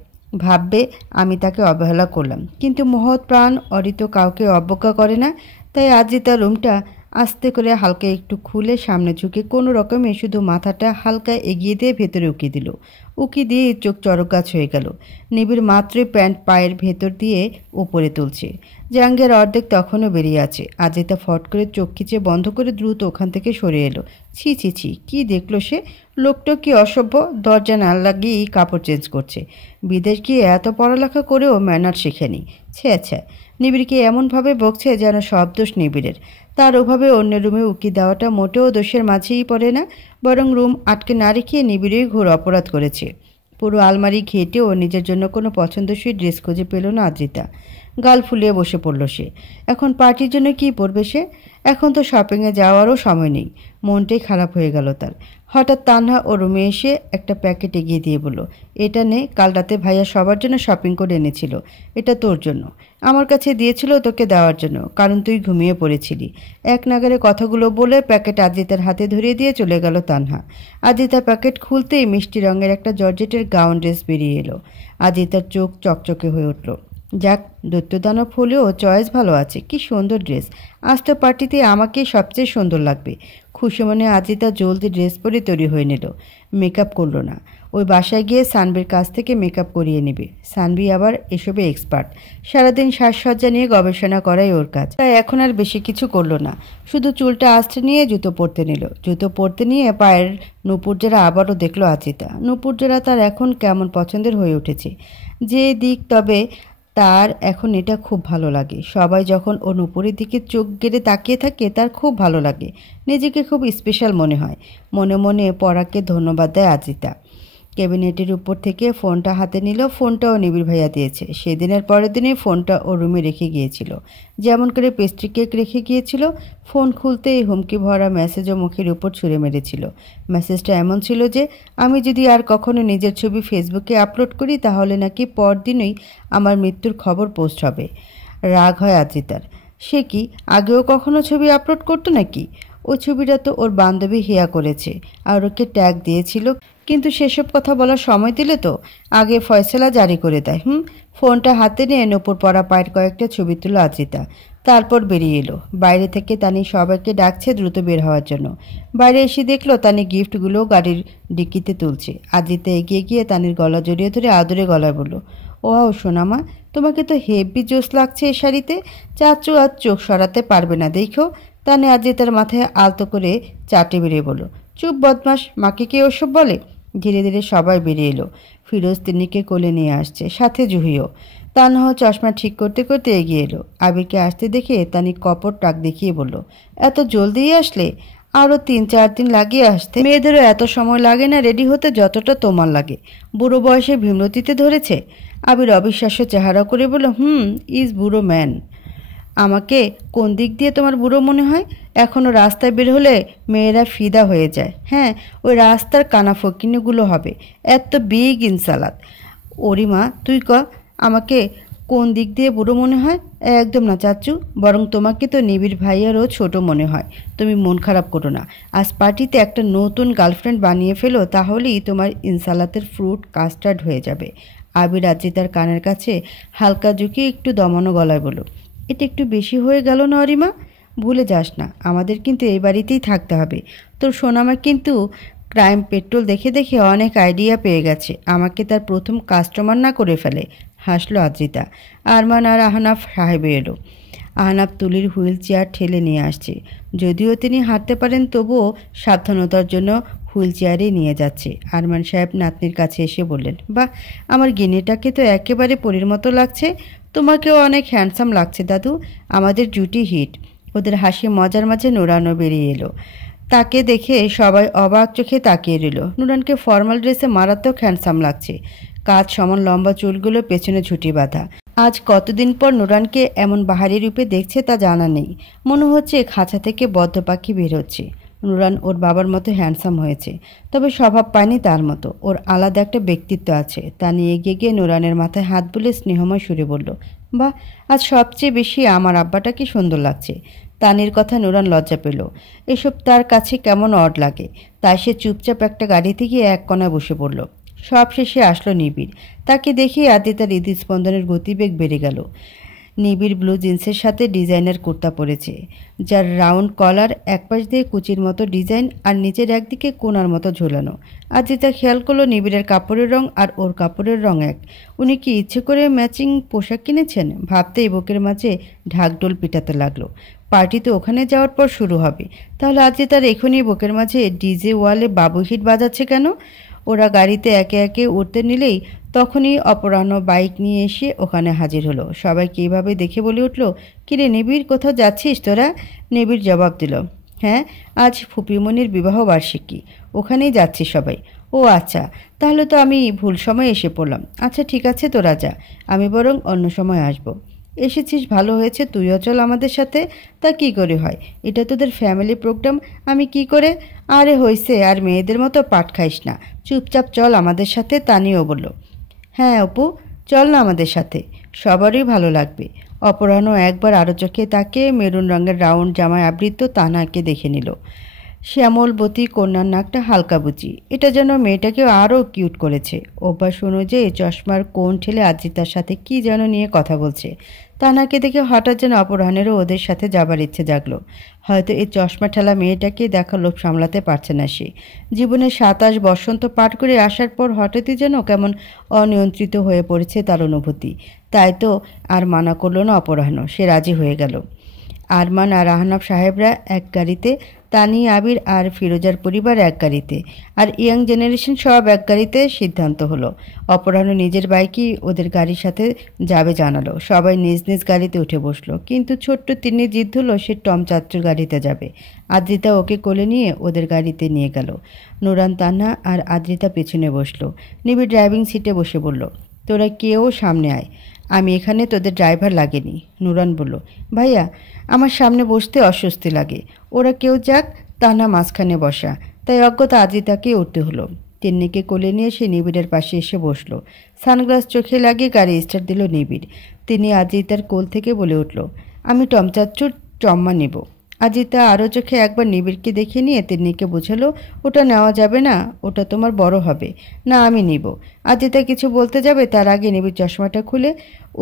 ভাববে আমি তাকে অবহেলা করলাম। কিন্তু মহৎ প্রাণ অরিত কাউকে অবজ্ঞা করে না। তাই আজই তার রুমটা আস্তে করে হালকা একটু খুলে সামনে ঝুঁকে কোনো রকমে শুধু মাথাটা হালকা এগিয়ে দিয়ে ভেতরে উকি দিল। উকি দিয়ে চোখ চড়ক গাছ হয়ে গেল। নিবিড় মাত্রই প্যান্ট পায়ের ভেতর দিয়ে উপরে তুলছে। জাঙ্গের অর্ধেক তখনও বেরিয়ে আছে। আজিতা ফট করে চোখ খিচে বন্ধ করে দ্রুত ওখান থেকে সরে এলো। ছি ছি ছি, কি দেখলো সে? লোকটা কি অসভ্য, দরজা না লাগিয়েই কাপড় চেঞ্জ করছে। বিদেশ গিয়ে এত পড়ালেখা করেও ম্যানার শেখেনি। আচ্ছা, নিবিড়কে এমনভাবে বকছে যেন সব দোষ নিবিড়ের। তার ওভাবে অন্যের রুমে উকি দেওয়াটা মোটেও দোষের মাঝেই পড়ে না, বরং রুম আটকে না রেখে নিবিড়েই ঘোর অপরাধ করেছে। পুরো আলমারি ঘেঁটেও নিজের জন্য কোনো পছন্দসই ড্রেস খুঁজে পেল না আদ্রিতা। গাল ফুলিয়ে বসে পড়ল সে। এখন পার্টির জন্য কি পরবে সে? এখন তো শপিংয়ে যাওয়ারও সময় নেই। মনটাই খারাপ হয়ে গেল তার। হঠাৎ তানহা ও রুমে এসে একটা প্যাকেট এগিয়ে দিয়ে বলল, এটা নে, কাল রাতে ভাইয়া সবার জন্য শপিং করে এনেছিল। এটা তোর জন্য। আমার কাছে দিয়েছিল তোকে দেওয়ার জন্য, কারণ তুই ঘুমিয়ে পড়েছিলি। এক নাগারে কথাগুলো বলে প্যাকেট আদ্রিতার হাতে ধরিয়ে দিয়ে চলে গেল তানহা। আদ্রিতা প্যাকেট খুলতেই মিষ্টি রঙের একটা জর্জেটের গাউন ড্রেস বেরিয়ে এলো। আদ্রিতার চোখ চকচকে হয়ে উঠল। যাক, দৈত্যদানব হলেও চয়েস ভালো আছে। কি সুন্দর ড্রেস। আজ তো পার্টিতে আমাকেই সবচেয়ে সুন্দর লাগবে। খুশি মনে আদ্রিতা জলদি ড্রেস পরে তৈরি হয়ে নিল। মেকআপ করলো না। ওই বাসায় গিয়ে সানভির কাছ থেকে মেকআপ করিয়ে নেবে। সানভি আবার এসবে এক্সপার্ট। সারাদিন সাজসজ্জা নিয়ে গবেষণা করাই ওর কাজ। তাই এখন আর বেশি কিছু করলো না। শুধু চুলটা আঁচড়ে নিয়ে জুতো পরতে নিল। জুতো পরতে নিয়ে পায়ের নুপুরজোড়া আবারও দেখলো আদ্রিতা। নুপুরজোড়া তার এখন কেমন পছন্দের হয়ে উঠেছে যে দিক, তবে তার এখন এটা খুব ভালো লাগে। সবাই যখন ওর নুপুরের দিকে চোখ গেড়ে তাকিয়ে থাকে তার খুব ভালো লাগে। নিজেকে খুব স্পেশাল মনে হয়। মনে মনে পরাকে ধন্যবাদ দেয় আদ্রিতা। ক্যাবিনেটের উপর থেকে ফোনটা হাতে নিল। ফোনটাও নিবিড় ভাইয়া দিয়েছে। সেদিনের পরের দিনে ফোনটা ওর রুমে রেখে গিয়েছিল, যেমন করে পেস্ট্রি কেক রেখে গিয়েছিল। ফোন খুলতেই হুমকি ভরা মেসেজও মুখের উপর ছুঁড়ে মেরেছিল। মেসেজটা এমন ছিল যে, আমি যদি আর কখনো নিজের ছবি ফেসবুকে আপলোড করি তাহলে নাকি পরদিনই আমার মৃত্যুর খবর পোস্ট হবে। রাগ হয় আদ্রিতার। সে কি আগেও কখনো ছবি আপলোড করতো নাকি? ওই ছবিটা তো ওর বান্ধবী হিয়া করেছে আর ওকে ট্যাগ দিয়েছিল, কিন্তু সেসব কথা বলার সময় দিলে তো আগে ফয়সালা জারি করে দেয়। ফোনটা হাতে নিয়ে নূপুর পরা পায়ের কয়েকটা ছবি তুলো আদ্রিতা। তারপর বেরিয়ে এলো। বাইরে থেকে তানি সবাইকে ডাকছে দ্রুত বের হওয়ার জন্য। বাইরে এসে দেখলো তানি গিফটগুলো গাড়ির ডিকিতে তুলছে। আদ্রিতা এগিয়ে গিয়ে তানির গলা জড়িয়ে ধরে আদরে গলায় বলল, ওয়াও সোনামা, তোমাকে তো হেভি জোস লাগছে এ শাড়িতে। চাচু আজ চোখ সরাতে পারবে না দেখো। তানি আদ্রিতার মাথায় আলতো করে চাটে বেরিয়ে বলল, চুপ বদমাস, মাকে কে ওসব বলে? ধীরে ধীরে সবাই বেরিয়ে এলো। ফিরোজ তিন্নিকে কোলে নিয়ে আসছে, সাথে জুহিও। তানহা চশমা ঠিক করতে করতে এগিয়ে এলো। আবিরকে আসতে দেখে তানি কপট টাক দেখিয়ে বলল, এত জলদি আসলে? আরও ৩-৪ দিন লাগিয়ে আসতে। মেয়েদেরও এত সময় লাগে না রেডি হতে যতটা তোমার লাগে। বুড়ো বয়সে ভীমরতিতে ধরেছে। আবির অবিশ্বাস্য চেহারা করে বলল, ইজ বুড়ো ম্যান। আমাকে কোন দিক দিয়ে তোমার বুড়ো মনে হয়? এখনও রাস্তায় বের হলে মেয়েরা ফিদা হয়ে যায়। হ্যাঁ, ওই রাস্তার কানাফকিনিগুলো হবে এত বিগ ইনসালাদ। ওরিমা তুই আমাকে কোন দিক দিয়ে বুড়ো মনে হয়? একদম না চাচ্চু, বরং তোমাকে তো নিবিড় ভাইয়ারও ছোট মনে হয়। তুমি মন খারাপ করো না, আজ পার্টিতে একটা নতুন গার্লফ্রেন্ড বানিয়ে ফেলো, তাহলেই তোমার ইনসালাতের ফ্রুট কাস্টার্ড হয়ে যাবে। আবির তার কানের কাছে হালকা ঝুঁকিয়ে একটু দমানো গলায় বলো, এটা একটু বেশি হয়ে গেল না অরিমা? ভুলে যাস না, আমাদের কিন্তু এই বাড়িতেই থাকতে হবে। তোর সোনামা কিন্তু ক্রাইম পেট্রোল দেখে দেখে অনেক আইডিয়া পেয়ে গেছে, আমাকে তার প্রথম কাস্টমার না করে ফেলে। হাসলো আদ্রিতা। আরমান আর আহনাফ সাহেব এলো। আহনাফ তুলির হুইল চেয়ার ঠেলে নিয়ে আসছে। যদিও তিনি হাঁটতে পারেন, তবুও সাবধানতার জন্য হুইল চেয়ারে নিয়ে যাচ্ছে। আরমান সাহেব নাতনির কাছে এসে বললেন, বাহ, আমার গিনিটাকে তো একেবারে পরীর মতো লাগছে। তোমাকেও অনেক হ্যান্ডসাম লাগছে দাদু। আমাদের জুটি হিট। ওদের হাসি মজার মাঝে নুরানও বেরিয়ে এলো। তাকে দেখে সবাই অবাক চোখে তাকিয়ে রইল। নুরানকে ফর্মাল ড্রেসে মারাত্মক হ্যান্ডসাম লাগছে। কাজ সমান লম্বা চুলগুলো পেছনে ঝুঁটি বাঁধা। আজ কতদিন পর নুরানকে এমন বাহারি রূপে দেখছে তা জানা নেই। মনে হচ্ছে খাঁচা থেকে বদ্ধ পাখি বের হচ্ছে। নুরান ওর বাবার মতো হ্যান্ডসাম হয়েছে, তবে স্বভাব পায়নি তার মতো। ওর আলাদা একটা ব্যক্তিত্ব আছে। তা নিয়ে এগিয়ে গিয়ে নুরানের মাথায় হাত বুলে স্নেহময় সুরে বলল, বাহ, আজ সবচেয়ে বেশি আমার আব্বাটা কি সুন্দর লাগছে। তানির কথা নুরান লজ্জা পেল। এসব তার কাছে কেমন অড লাগে। তাই সে চুপচাপ একটা গাড়িতে গিয়ে এক কোণায় বসে পড়ল। সব শেষে আসলো নিবিড়। তাকে দেখে তার হৃদস্পন্দনের গতিবেগ বেড়ে গেল। নিবিড় ব্লু জিন্সের সাথে ডিজাইনার কুর্তা পরেছে, যার রাউন্ড কলার একপাশ দিয়ে কুচির মতো ডিজাইন আর নিচের একদিকে কোনার মতো ঝোলানো। আদ্রিতা খেয়াল করলো নিবিড়ের কাপড়ের রং আর ওর কাপড়ের রং এক। উনি কি ইচ্ছে করে ম্যাচিং পোশাক কিনেছেন? ভাবতেই বুকের মাঝে ঢাকঢোল পিটাতে লাগলো। পার্টি তো ওখানে যাওয়ার পর শুরু হবে, তাহলে আদ্রিতার এখনই বুকের মাঝে ডিজে ওয়ালে বাবু হিট বাজাচ্ছে কেন? ওরা গাড়িতে একে একে উঠতে নিলেই তখনই অপরাহ্ন বাইক নিয়ে এসে ওখানে হাজির হলো। সবাইকে এইভাবে দেখে বলে উঠল, কিরে নিবিড়, কোথাও যাচ্ছিস তোরা? নিবিড় জবাব দিল, হ্যাঁ, আজ ফুপিমনির বিবাহ বার্ষিকী, ওখানেই যাচ্ছি সবাই। ও আচ্ছা, তাহলে তো আমি ভুল সময় এসে পড়লাম। আচ্ছা ঠিক আছে, তোরা যা, আমি বরং অন্য সময় আসবো। এসেছিস ভালো হয়েছে, তুইও চল আমাদের সাথে। তা কি করে হয়? এটা তোদের ফ্যামিলি প্রোগ্রাম, আমি কি করে? আরে হইছে, আর মেয়েদের মতো পাট খাইস না, চুপচাপ চল আমাদের সাথে। তানিও বলল, হ্যাঁ অপু, চল না আমাদের সাথে, সবারই ভালো লাগবে। অপরাহ্ন একবার আরও চোখে তাকে মেরুন রঙের রাউন্ড জামায় আবৃত তানাকে দেখে নিল। শ্যামলবতী কন্যার নাকটা হালকা বুচি, এটা যেন মেয়েটাকেও আরও কিউট করেছে। অভ্যাস অনুযায়ী চশমার কোণ ঠেলে আদ্রিতার সাথে কি যেন নিয়ে কথা বলছে। তানাকে দেখে হঠাৎ যেন অপরাহ্নেরও ওদের সাথে যাবার ইচ্ছে জাগলো। হয়তো এই চশমা ঠেলা মেয়েটাকে দেখার লোভ সামলাতে পারছে না সে। জীবনে 27 বসন্ত পার করে আসার পর হঠাৎই যেন কেমন অনিয়ন্ত্রিত হয়ে পড়েছে তার অনুভূতি। তাই তো আর মানা করলো না অপরাহ্ন, সে রাজি হয়ে গেল। আরমান আর আহনাফ সাহেবরা এক গাড়িতে, তানি, আবির আর ফিরোজার পরিবার এক গাড়িতে, আর ইয়াং জেনারেশন সব এক গাড়িতে সিদ্ধান্ত হলো। অপরাহ্ন নিজের বাইকই ওদের গাড়ির সাথে যাবে জানালো। সবাই নিজ নিজ গাড়িতে উঠে বসলো, কিন্তু ছোট্ট তিনি জিদ হলো সে টম চাচ্চুর গাড়িতে যাবে। আদ্রিতা ওকে কোলে নিয়ে ওদের গাড়িতে নিয়ে গেল। নুরান, তান্না আর আদ্রিতা পেছনে বসলো। নিবিড় ড্রাইভিং সিটে বসে বলল, তোরা কেউ সামনে আয়, আমি এখানে তোদের ড্রাইভার লাগেনি। নুরান বলল, ভাইয়া, আমার সামনে বসতে অস্বস্তি লাগে, ওরা কেউ যাক, তান্না মাঝখানে বসা, তাই অজ্ঞতা আদ্রিতাকে উঠতে হলো। তিন্নিকে কোলে নিয়ে সে নিবিড়ের পাশে এসে বসলো। সানগ্লাস চোখে লাগিয়ে গাড়ি স্টার্ট দিল নিবিড়। তিনি আদ্রিতার কোল থেকে বলে উঠল, আমি টমচাচ্চুর চম্মা নেব। আদ্রিতা আরও চোখে একবার নিবিড়কে দেখে নিয়ে তিন্নিকে বোঝালো, ওটা নেওয়া যাবে না, ওটা তোমার বড় হবে না, আমি নিব। আদ্রিতা কিছু বলতে যাবে তার আগে নিবিড় চশমাটা খুলে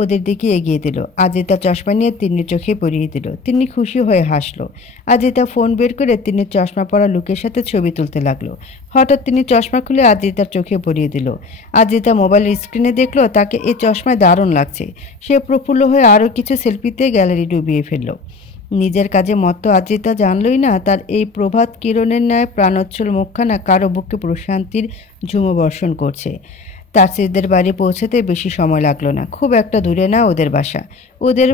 ওদের দিকে এগিয়ে দিল। আদ্রিতা চশমা নিয়ে তিন্নির চোখে পরিয়ে দিল। তিন্নি খুশি হয়ে হাসলো। আদ্রিতা ফোন বের করে তিন্নির চশমা পরা লোকের সাথে ছবি তুলতে লাগলো। হঠাৎ তিনি চশমা খুলে আদ্রিতার চোখে পরিয়ে দিল। আদ্রিতা মোবাইলের স্ক্রিনে দেখলো তাকে এই চশমায় দারুণ লাগছে। সে প্রফুল্ল হয়ে আরও কিছু সেলফিতে গ্যালারি ডুবিয়ে ফেলল। নিজের কাজে মত্ত আদ্রিতা জানলই না তার এই প্রভাত কিরণের ন্যায় প্রাণোচ্ছল মুখখানা কারো বুকে প্রশান্তির ঝুমো বর্ষণ করছে। তার সিদের বাড়ি পৌঁছাতে বেশি সময় লাগলো না। খুব একটা দূরে না ওদের বাসা। ওদের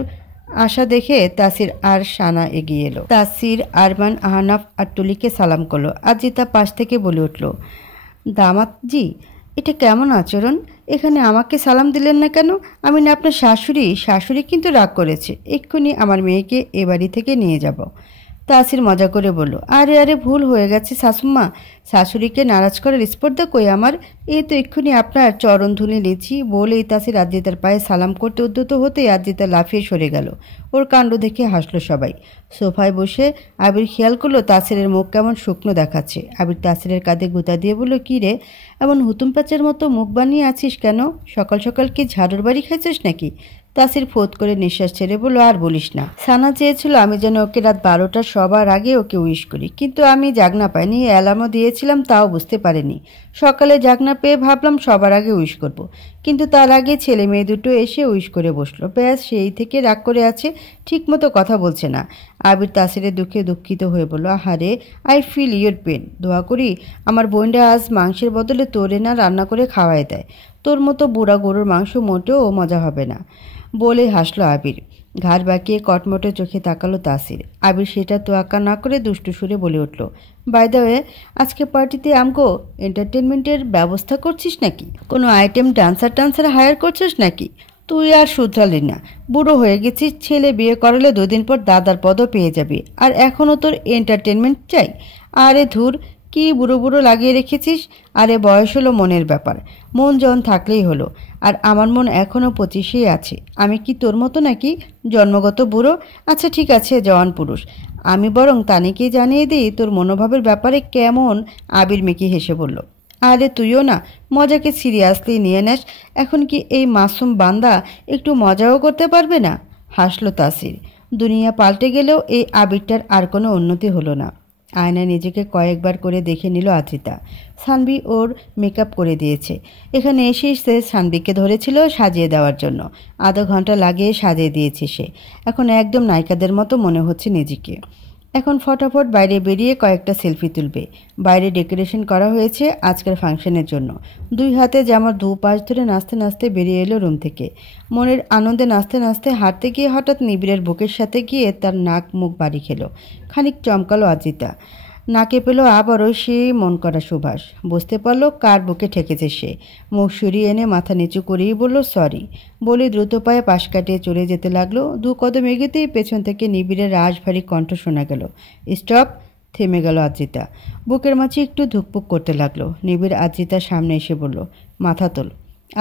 আশা দেখে তাসির আর সানা এগিয়ে এলো। তাসির, আরমান, আহনাফ আর তুলিকে সালাম করলো। আজিতা পাশ থেকে বলে উঠল, দামাতজি, এটা কেমন আচরণ? এখানে আমাকে সালাম দিলেন না কেন? আমি না আপনার শাশুড়ি? শাশুড়ি কিন্তু রাগ করেছে, এক্ষুনি আমার মেয়েকে এ বাড়ি থেকে নিয়ে যাব। তাসির মজা করে বলল, আরে আরে, ভুল হয়ে গেছে শাশুম্মা, শাশুড়িকে নারাজ করার স্পর্ধা কই আমার? এই তো এক্ষুনি আপনার চরণ ধুলি লিছি। বলেই তাসির আজিতার পায়ে সালাম করতে উদ্যত হতে আজিতা লাফিয়ে সরে গেল। ওর কাণ্ড দেখে হাসলো সবাই। সোফায় বসে আবির খেয়াল করলো তাসিরের মুখ কেমন শুকনো দেখাচ্ছে। আবির তাসিরের কাঁধে গুঁতা দিয়ে বলল, কি রে, এমন হুতুম প্যাচের মতো মুখ বানিয়ে আছিস কেন? সকাল সকাল কি ঝাড়ুর বাড়ি খাইছিস নাকি? তাসির ফোঁত করে নিঃশ্বাস ছেড়ে বলল, আর বলিস না। সানা চেয়েছিল আমি যেন ওকে রাত 12টার সবার আগে ওকে উইশ করি, কিন্তু আমি জাগনা পাইনি। অ্যালার্মও দিয়েছিলাম, তাও বুঝতে পারিনি। সকালে জাগনা পেয়ে ভাবলাম সবার আগে উইশ করব, কিন্তু তার আগে ছেলে মেয়ে দুটো এসে উইশ করে বসলো। ব্যাস, সেই থেকে রাগ করে আছে, ঠিক মতো কথা বলছে না। আবির তাসিরের দুঃখে দুঃখিত হয়ে বলল, আহারে, আই ফিল ইউর পেন। দোয়া করি আমার বোনটা আজ মাংসের বদলে তোরে না রান্না করে খাওয়াই দেয়। তোর মতো বুড়া গরুর মাংস মোটেও মজা হবে না। বলে হাসলো আবির। ঘাড় বাঁকিয়ে কটমটে চোখে তাকালো তাসির। আবির সেটা তোয়াক্কা না করে দুষ্টু সুরে বলে উঠল, বাই দ্য ওয়ে, আজকে পার্টিতে আমগো এন্টারটেনমেন্টের ব্যবস্থা করছিস নাকি? কোনো আইটেম ডান্সার হায়ার করছিস নাকি? তুই আর শুধরালি না, বুড়ো হয়ে গেছিস। ছেলে বিয়ে করালে 2 দিন পর দাদার পদও পেয়ে যাবি, আর এখনও তোর এন্টারটেনমেন্ট চাই? আরে ধুর, কি বুড়ো বুড়ো লাগিয়ে রেখেছিস? আরে বয়স হলো মনের ব্যাপার, মন জন থাকলেই হলো। আর আমার মন এখনও 25-এই আছে। আমি কি তোর মতো নাকি জন্মগত বুড়ো? আচ্ছা ঠিক আছে জওয়ান পুরুষ, আমি বরং তানিকে জানিয়ে দিই তোর মনোভাবের ব্যাপারে কেমন। আবির মেকি হেসে বলল, আরে তুইও না মজাকে সিরিয়াসলি নিয়ে নেস। এখন কি এই মাসুম বান্দা একটু মজাও করতে পারবে না? হাসলো তাসির। দুনিয়া পাল্টে গেলেও এই আবিরটার আর কোনো উন্নতি হলো না। আয়নায় নিজেকে কয়েকবার করে দেখে নিল আদ্রিতা। সানভি ওর মেকআপ করে দিয়েছে। এখানে এসে সে সানভিকে ধরেছিল সাজিয়ে দেওয়ার জন্য। আধা ঘন্টা লাগিয়ে সাজিয়ে দিয়েছে সে। এখন একদম নায়িকাদের মতো মনে হচ্ছে নিজেকে। এখন ফটাফট বাইরে বেরিয়ে কয়েকটা সেলফি তুলবে। বাইরে ডেকোরেশন করা হয়েছে আজকের ফাংশনের জন্য। 2 হাতে জামার 2 পাশ ধরে নাচতে নাচতে বেরিয়ে এলো রুম থেকে। মনের আনন্দে নাচতে নাচতে হাঁটতে গিয়ে হঠাৎ নিবিড়ের বুকের সাথে গিয়ে তার নাক মুখ বাড়ি খেলো। খানিক চমকালো আজিতা। নাকে পেল আবারও সেই মন করা সুবাস। বুঝতে পারল কার বুকে ঠেকেছে সে। মুখ সরিয়ে এনে মাথা নিচু করেই বলল, সরি। বলে দ্রুত পায়ে পাশ কাটিয়ে চলে যেতে লাগলো। 2 কদম এগোতেই পেছন থেকে নিবিড়ের রাশভারী কণ্ঠ শোনা গেল, স্টপ। থেমে গেল আজিতা। বুকের মাঝে একটু ধুকপুক করতে লাগলো। নিবিড় আজিতার সামনে এসে বলল, মাথা তোল।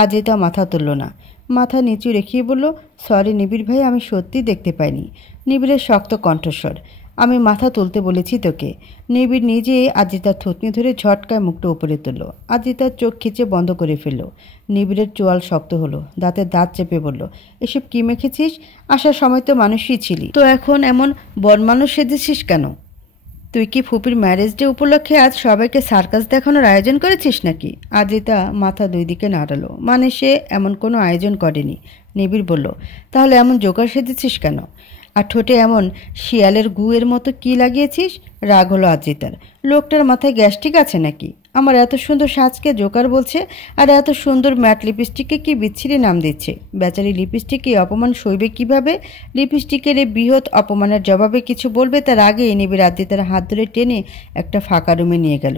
আজিতা মাথা তুলল না। মাথা নিচু রেখেই বলল, সরি নিবিড় ভাই, আমি সত্যি দেখতে পাইনি। নিবিড়ের শক্ত কণ্ঠস্বর, আমি মাথা তুলতে বলেছি তোকে। নিবিড় নিজে আজিতার থুতনি ধরে ঝটকায় মুখটা উপরে তুলল। আজিতার চোখ খিচে বন্ধ করে ফেলল। নিবিড়ের চোয়াল শক্ত হলো। দাঁতে দাঁত চেপে বলল, এসব কি মেখেছিস? আসার সময় তো মানুষই ছিলি, তো এখন এমন বনমানুষ সেজেছিস কেন? তুই কি ফুপির ম্যারেজ ডে উপলক্ষে আজ সবাইকে সার্কাস দেখানোর আয়োজন করেছিস নাকি? আজিতা মাথা 2 দিকে নাড়ালো, মানে সে এমন কোনো আয়োজন করেনি। নিবিড় বলল, তাহলে এমন জোকার সেজেছিস কেন? আর ঠোঁটে এমন শিয়ালের গুয়ের মতো কি লাগিয়েছিস? রাগ হলো আজিতার। লোকটার মাথায় গ্যাস্ট্রিক আছে নাকি? আমার এত সুন্দর সাজকে জোকার বলছে, আর এত সুন্দর ম্যাট লিপস্টিককে কি বিচ্ছিরি নাম দিচ্ছে। বেচারি লিপস্টিকে অপমান সইবে কিভাবে? লিপস্টিকের এই বৃহৎ অপমানের জবাবে কিছু বলবে তার আগেই নিবিড় আজিতার হাত ধরে টেনে একটা ফাঁকা রুমে নিয়ে গেল।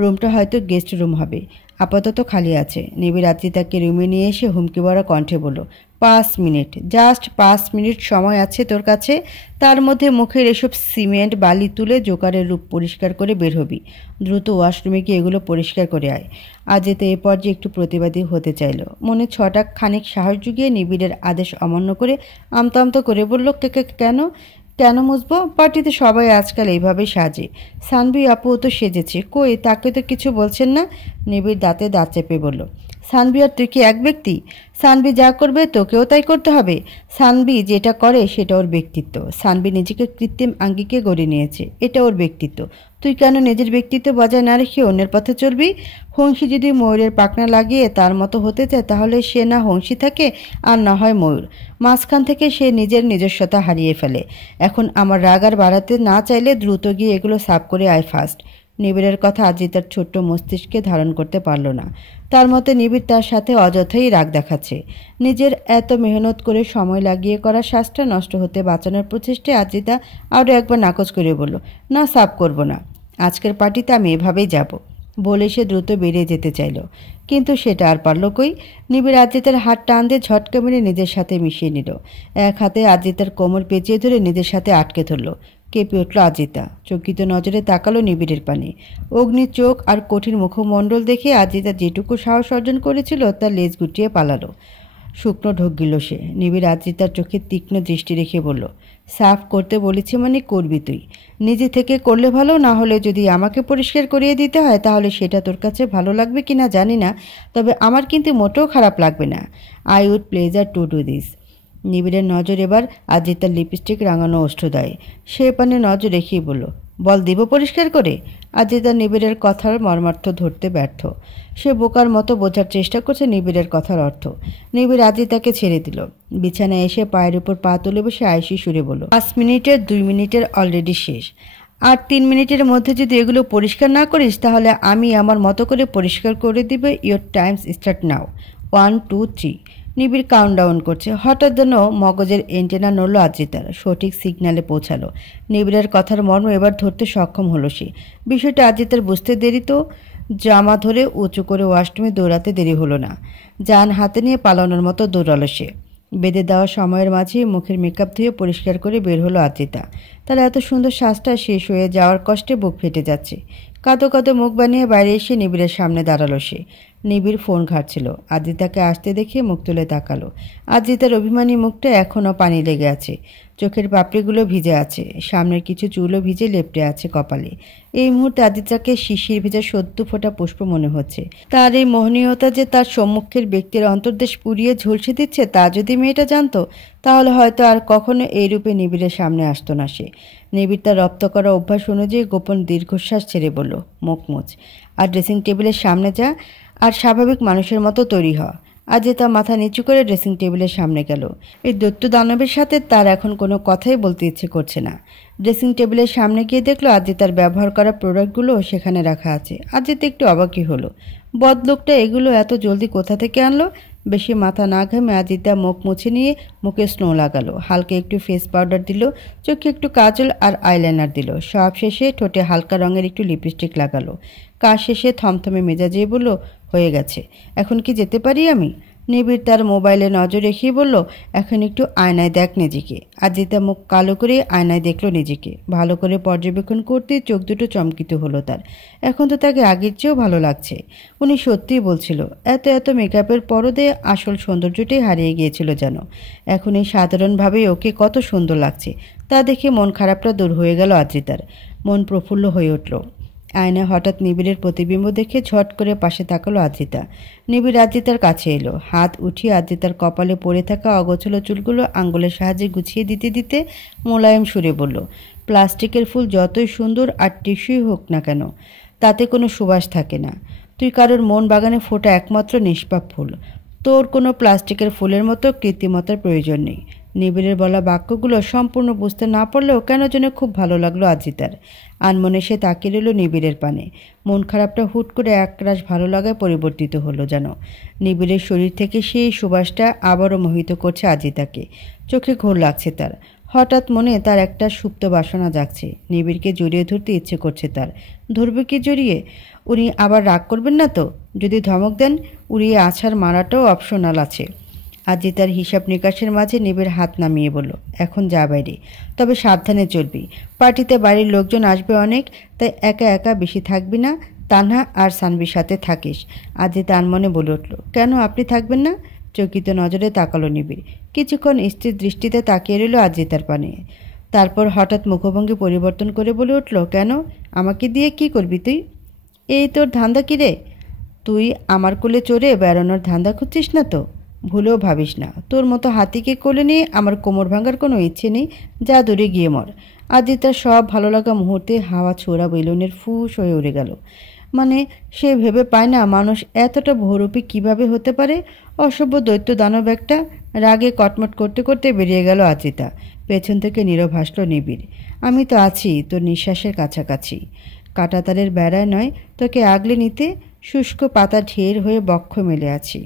রুমটা হয়তো গেস্ট রুম হবে, আপাতত খালি আছে। নিবিড় আজিতাকে রুমে নিয়ে এসে হুমকি ভরা কণ্ঠে বলল, 5 মিনিট, জাস্ট 5 মিনিট সময় আছে তোর কাছে। তার মধ্যে মুখের এসব সিমেন্ট বালি তুলে জোকারের রূপ পরিষ্কার করে বের হবি। দ্রুত ওয়াশরুমে গিয়ে এগুলো পরিষ্কার করে আয়। আজিতা এ পর্যায়ে একটু প্রতিবাদী হতে চাইল। মনে ছটা খানিক সাহস জুগিয়ে নিবিড়ের আদেশ অমান্য করে আমতা আমতা করে বলল, কেন কেন মুছবো? পার্টিতে সবাই আজকাল এইভাবেই সাজে। সানভি আপু তো সেজেছে, কই তাকে তো কিছু বলছেন না? নিবিড় দাঁতে দাঁত চেপে বলল, সানভি আর তুই কি এক ব্যক্তি? সানভি যা করবে তোকেও তাই করতে হবে। সানভি যেটা করে সেটা ওর ব্যক্তিত্ব। সানভি নিজেকে কৃত্রিম আঙ্গিকে গড়ে নিয়েছে, এটা ওর ব্যক্তিত্ব। তুই কেন নিজের ব্যক্তিত্ব বজায় না রেখে অন্যের পথে চলবি? হংসী যদি ময়ূরের পাখনা লাগিয়ে তার মতো হতে চায় তাহলে সে না হংসী থাকে আর না হয় ময়ূর। মাঝখান থেকে সে নিজের নিজস্বতা হারিয়ে ফেলে। এখন আমার রাগ আর বাড়াতে না চাইলে দ্রুত গিয়ে এগুলো সাফ করে আয় ফার্স্ট। নিবিড়ের কথা আজিতার ছোট্ট মস্তিষ্কে ধারণ করতে পারল না। তার মতে নিবিড় তার সাথে অযথাই রাগ দেখাচ্ছে। নিজের এত মেহনত করে সময় লাগিয়ে করা শ্বাসটা নষ্ট হতে বাঁচানোর প্রচেষ্টায় আজিতা আরও একবার নাকচ করে বলল, না সাফ করব না, আজকের পার্টিতে আমি এভাবেই যাব। বলে সে দ্রুত বেরিয়ে যেতে চাইল, কিন্তু সেটা আর পারল কই। নিবিড় আজিতার হাত টান দিয়ে ঝটকা মেরে নিজের সাথে মিশিয়ে নিল। এক হাতে আজিতার কোমর পেঁচিয়ে ধরে নিজের সাথে আটকে ধরল। কেঁপে উঠল আজিতা, চকিত নজরে তাকালো নিবিড়ের পানে। অগ্নি চোখ আর কঠিন মুখমণ্ডল দেখে আজিতা যেটুকু সাহস অর্জন করেছিল তার লেজ গুটিয়ে পালালো। শুকনো ঢোক গিল সে। নিবিড় আজিতার চোখে তীক্ষ্ণ দৃষ্টি রেখে বলল, সাফ করতে বলেছি মানে করবি তুই। নিজে থেকে করলে ভালো, না হলে যদি আমাকে পরিষ্কার করিয়ে দিতে হয় তাহলে সেটা তোর কাছে ভালো লাগবে কি না জানি না, তবে আমার কিন্তু মোটেও খারাপ লাগবে না। I would pleasure to do this. নিবিড়ের নজর এবার আজিতার লিপস্টিক রাঙানো ওষ্ঠদায়। সে পানে নজর রেখেই বলল, বল দিব পরিষ্কার করে। আজিতা নিবিড়ের কথার মর্মার্থ ধরতে ব্যর্থ। সে বোকার মতো বোঝার চেষ্টা করছে নিবিড়ের কথার অর্থ। নিবিড় আজিতাকে ছেড়ে দিল। বিছানায় এসে পায়ের উপর পা তুলে বসে আয়েসি সুরে বলল, 5 মিনিটের 2 মিনিটের অলরেডি শেষ। আর 3 মিনিটের মধ্যে যদি এগুলো পরিষ্কার না করিস তাহলে আমি আমার মতো করে পরিষ্কার করে দিব। Your Times start now. 1 2 3। নিবিড় কাউন্টডাউন করছে। হঠাৎ যেন মগজের এন্টেনা নড়ল আজিতার, সঠিক সিগন্যালে পৌঁছালো। নিবিড়ের কথার মর্ম এবার ধরতে সক্ষম হলো সে। বিষয়টা আজিতার বুঝতে দেরি তো। জামা ধরে উঁচু করে ওয়াশরুমে দৌড়াতে দেরি হলো না। যান হাতে নিয়ে পালানোর মতো দৌড়ালো সে। বেঁধে দেওয়া সময়ের মাঝে মুখের মেকআপ ধুয়ে পরিষ্কার করে বের হলো আজিতা। তার এত সুন্দর শ্বাসটা শেষ হয়ে যাওয়ার কষ্টে বুক ফেটে যাচ্ছে। কাঁদো কাঁদো মুখ বানিয়ে বাইরে এসে নিবিড়ের সামনে দাঁড়ালো সে। নিবিড় ফোন ঘাটছিল। আজিতাকে আসতে দেখে মুখ তুলে তাকালো। আজিতার অভিমানী মুখটা এখনও পানি লেগে আছে। চোখের পাপড়িগুলো ভিজে আছে। সামনের কিছু চুলও ভিজে লেপটে আছে কপালে। এই মুহূর্তে আজিতাকে শিশির ভেজা 70 ফোঁটা পুষ্প মনে হচ্ছে। তার এই মোহনীয়তা যে তার সম্মুখের ব্যক্তির অন্তর্দেশ পুড়িয়ে ঝলসে দিচ্ছে, তা যদি মেয়েটা জানতো তাহলে হয়তো আর কখনো এই রূপে নিবিড়ের সামনে আসতো না সে। নিবিড় তার রপ্ত করা অভ্যাস অনুযায়ী গোপন দীর্ঘশ্বাস ছেড়ে বলল, মুখ মুছ আর ড্রেসিং টেবিলের সামনে যা, আর স্বাভাবিক মানুষের মতো তৈরি হ। আজিতা মাথা নিচু করে ড্রেসিং টেবিলের সামনে গেল। এই দৈত্য দানবের সাথে তার এখন কোনো কথাই বলতে ইচ্ছে করছে না। ড্রেসিং টেবিলের সামনে গিয়ে দেখলো আজিতার ব্যবহার করা প্রোডাক্টগুলো সেখানে রাখা আছে। আজিতা একটু অবাকই হলো। বদলোকটা এগুলো এত জলদি কোথা থেকে আনলো? বেশি মাথা না ঘামে আজিতা মুখ মুছে নিয়ে মুখে স্নো লাগালো, হালকা একটু ফেস পাউডার দিল, চোখে একটু কাজল আর আইলাইনার দিল। সব শেষে ঠোঁটে হালকা রঙের একটু লিপস্টিক লাগালো। কাজ শেষে থমথমে মেজাজে বলল, হয়ে গেছে, এখন কি যেতে পারি আমি? নিবিড় তার মোবাইলে নজর রেখেই বলল, এখন একটু আয়নায় দেখ নিজেকে। আজিতা মুখ কালো করে আয়নায় দেখলো নিজেকে। ভালো করে পর্যবেক্ষণ করতে চোখ দুটো চমকিত হলো তার। এখন তো তাকে আগের চেয়েও ভালো লাগছে। উনি সত্যিই বলছিল, এত এত মেকআপের পরদে আসল সৌন্দর্যটাই হারিয়ে গিয়েছিল যেন। এখন এই সাধারণভাবেই ওকে কত সুন্দর লাগছে তা দেখে মন খারাপটা দূর হয়ে গেল আজিতার। মন প্রফুল্ল হয়ে উঠল। আয়নায় হঠাৎ নিবিড়ের প্রতিবিম্ব দেখে ঝট করে পাশে তাকালো আজিতা। নিবিড় আজিতার কাছে এলো। হাত উঠিয়ে আজিতার কপালে পড়ে থাকা অগোছালো চুলগুলো আঙ্গুলের সাহায্যে গুছিয়ে দিতে দিতে মোলায়েম সুরে বলল, প্লাস্টিকের ফুল যতই সুন্দর আর টিস্যুই হোক না কেন, তাতে কোনো সুবাস থাকে না। তুই কারোর মন বাগানে ফোটা একমাত্র নিষ্পাপ ফুল। তোর কোনো প্লাস্টিকের ফুলের মতো কৃত্রিমতার প্রয়োজন নেই। নিবিড়ের বলা বাক্যগুলো সম্পূর্ণ বুঝতে না পারলেও কেন যেন খুব ভালো লাগলো আজিতার। আনমনে সে তাকিয়ে রইল নিবিড়ের পানে। মন খারাপটা হুট করে একরাশ ভালো লাগায় পরিবর্তিত হলো যেন। নিবিড়ের শরীর থেকে সেই সুবাসটা আবারও মোহিত করছে আজিতাকে। চোখে ঘোর লাগছে তার। হঠাৎ মনে তার একটা সুপ্ত বাসনা জাগছে। নিবিড়কে জড়িয়ে ধরতে ইচ্ছে করছে তার। ধরবে কি জড়িয়ে? উনি আবার রাগ করবেন না তো? যদি ধমক দেন, উড়িয়ে আছাড় মারাটাও অপশনাল আছে। আজিতার হিসাব নিকাশের মাঝে নিবিড় হাত নামিয়ে বলল, এখন যা বাইরে, তবে সাবধানে চলবি। পার্টিতে বাড়ির লোকজন আসবে অনেক, তাই একা একা বেশি থাকবি না। তানহা আর সানবির সাথে থাকিস। আজিতা আনমনে বলে উঠল, কেন আপনি থাকবেন না? চকিত নজরে তাকালো নিবিড়। কিছুক্ষণ স্থির দৃষ্টিতে তাকিয়ে রইল আজিতার পানে। তারপর হঠাৎ মুখভঙ্গি পরিবর্তন করে বলে উঠল, কেন? আমাকে দিয়ে কি করবি তুই? এই তোর ধান্দা কী রে? তুই আমার কোলে চড়ে বেড়ানোর ধান্দা খুঁজছিস না তো? ভুলেও ভাবিস না, তোর মতো হাতিকে কোলে নিয়ে আমার কোমর ভাঙার কোনো ইচ্ছে নেই। যা দূরে গিয়ে মর। আজিতার সব ভালো লাগা মুহূর্তে হাওয়া ছোড়া বেলুনের ফুস হয়ে উড়ে গেল। মানে সে ভেবে পায় না মানুষ এতটা বহুরূপী কিভাবে হতে পারে। অসভ্য দৈত্য দানব একটা। রাগে কটমট করতে করতে বেরিয়ে গেল আজিতা। পেছন থেকে নীরব হাসল নিবিড়। আমি তো আছি তোর নিঃশ্বাসের কাছাকাছি। কাঁটাতারের বেড়ায় নয়, তোকে আগলে নিতে শুষ্ক পাতা ঢের হয়ে বক্ষ মেলে আছি।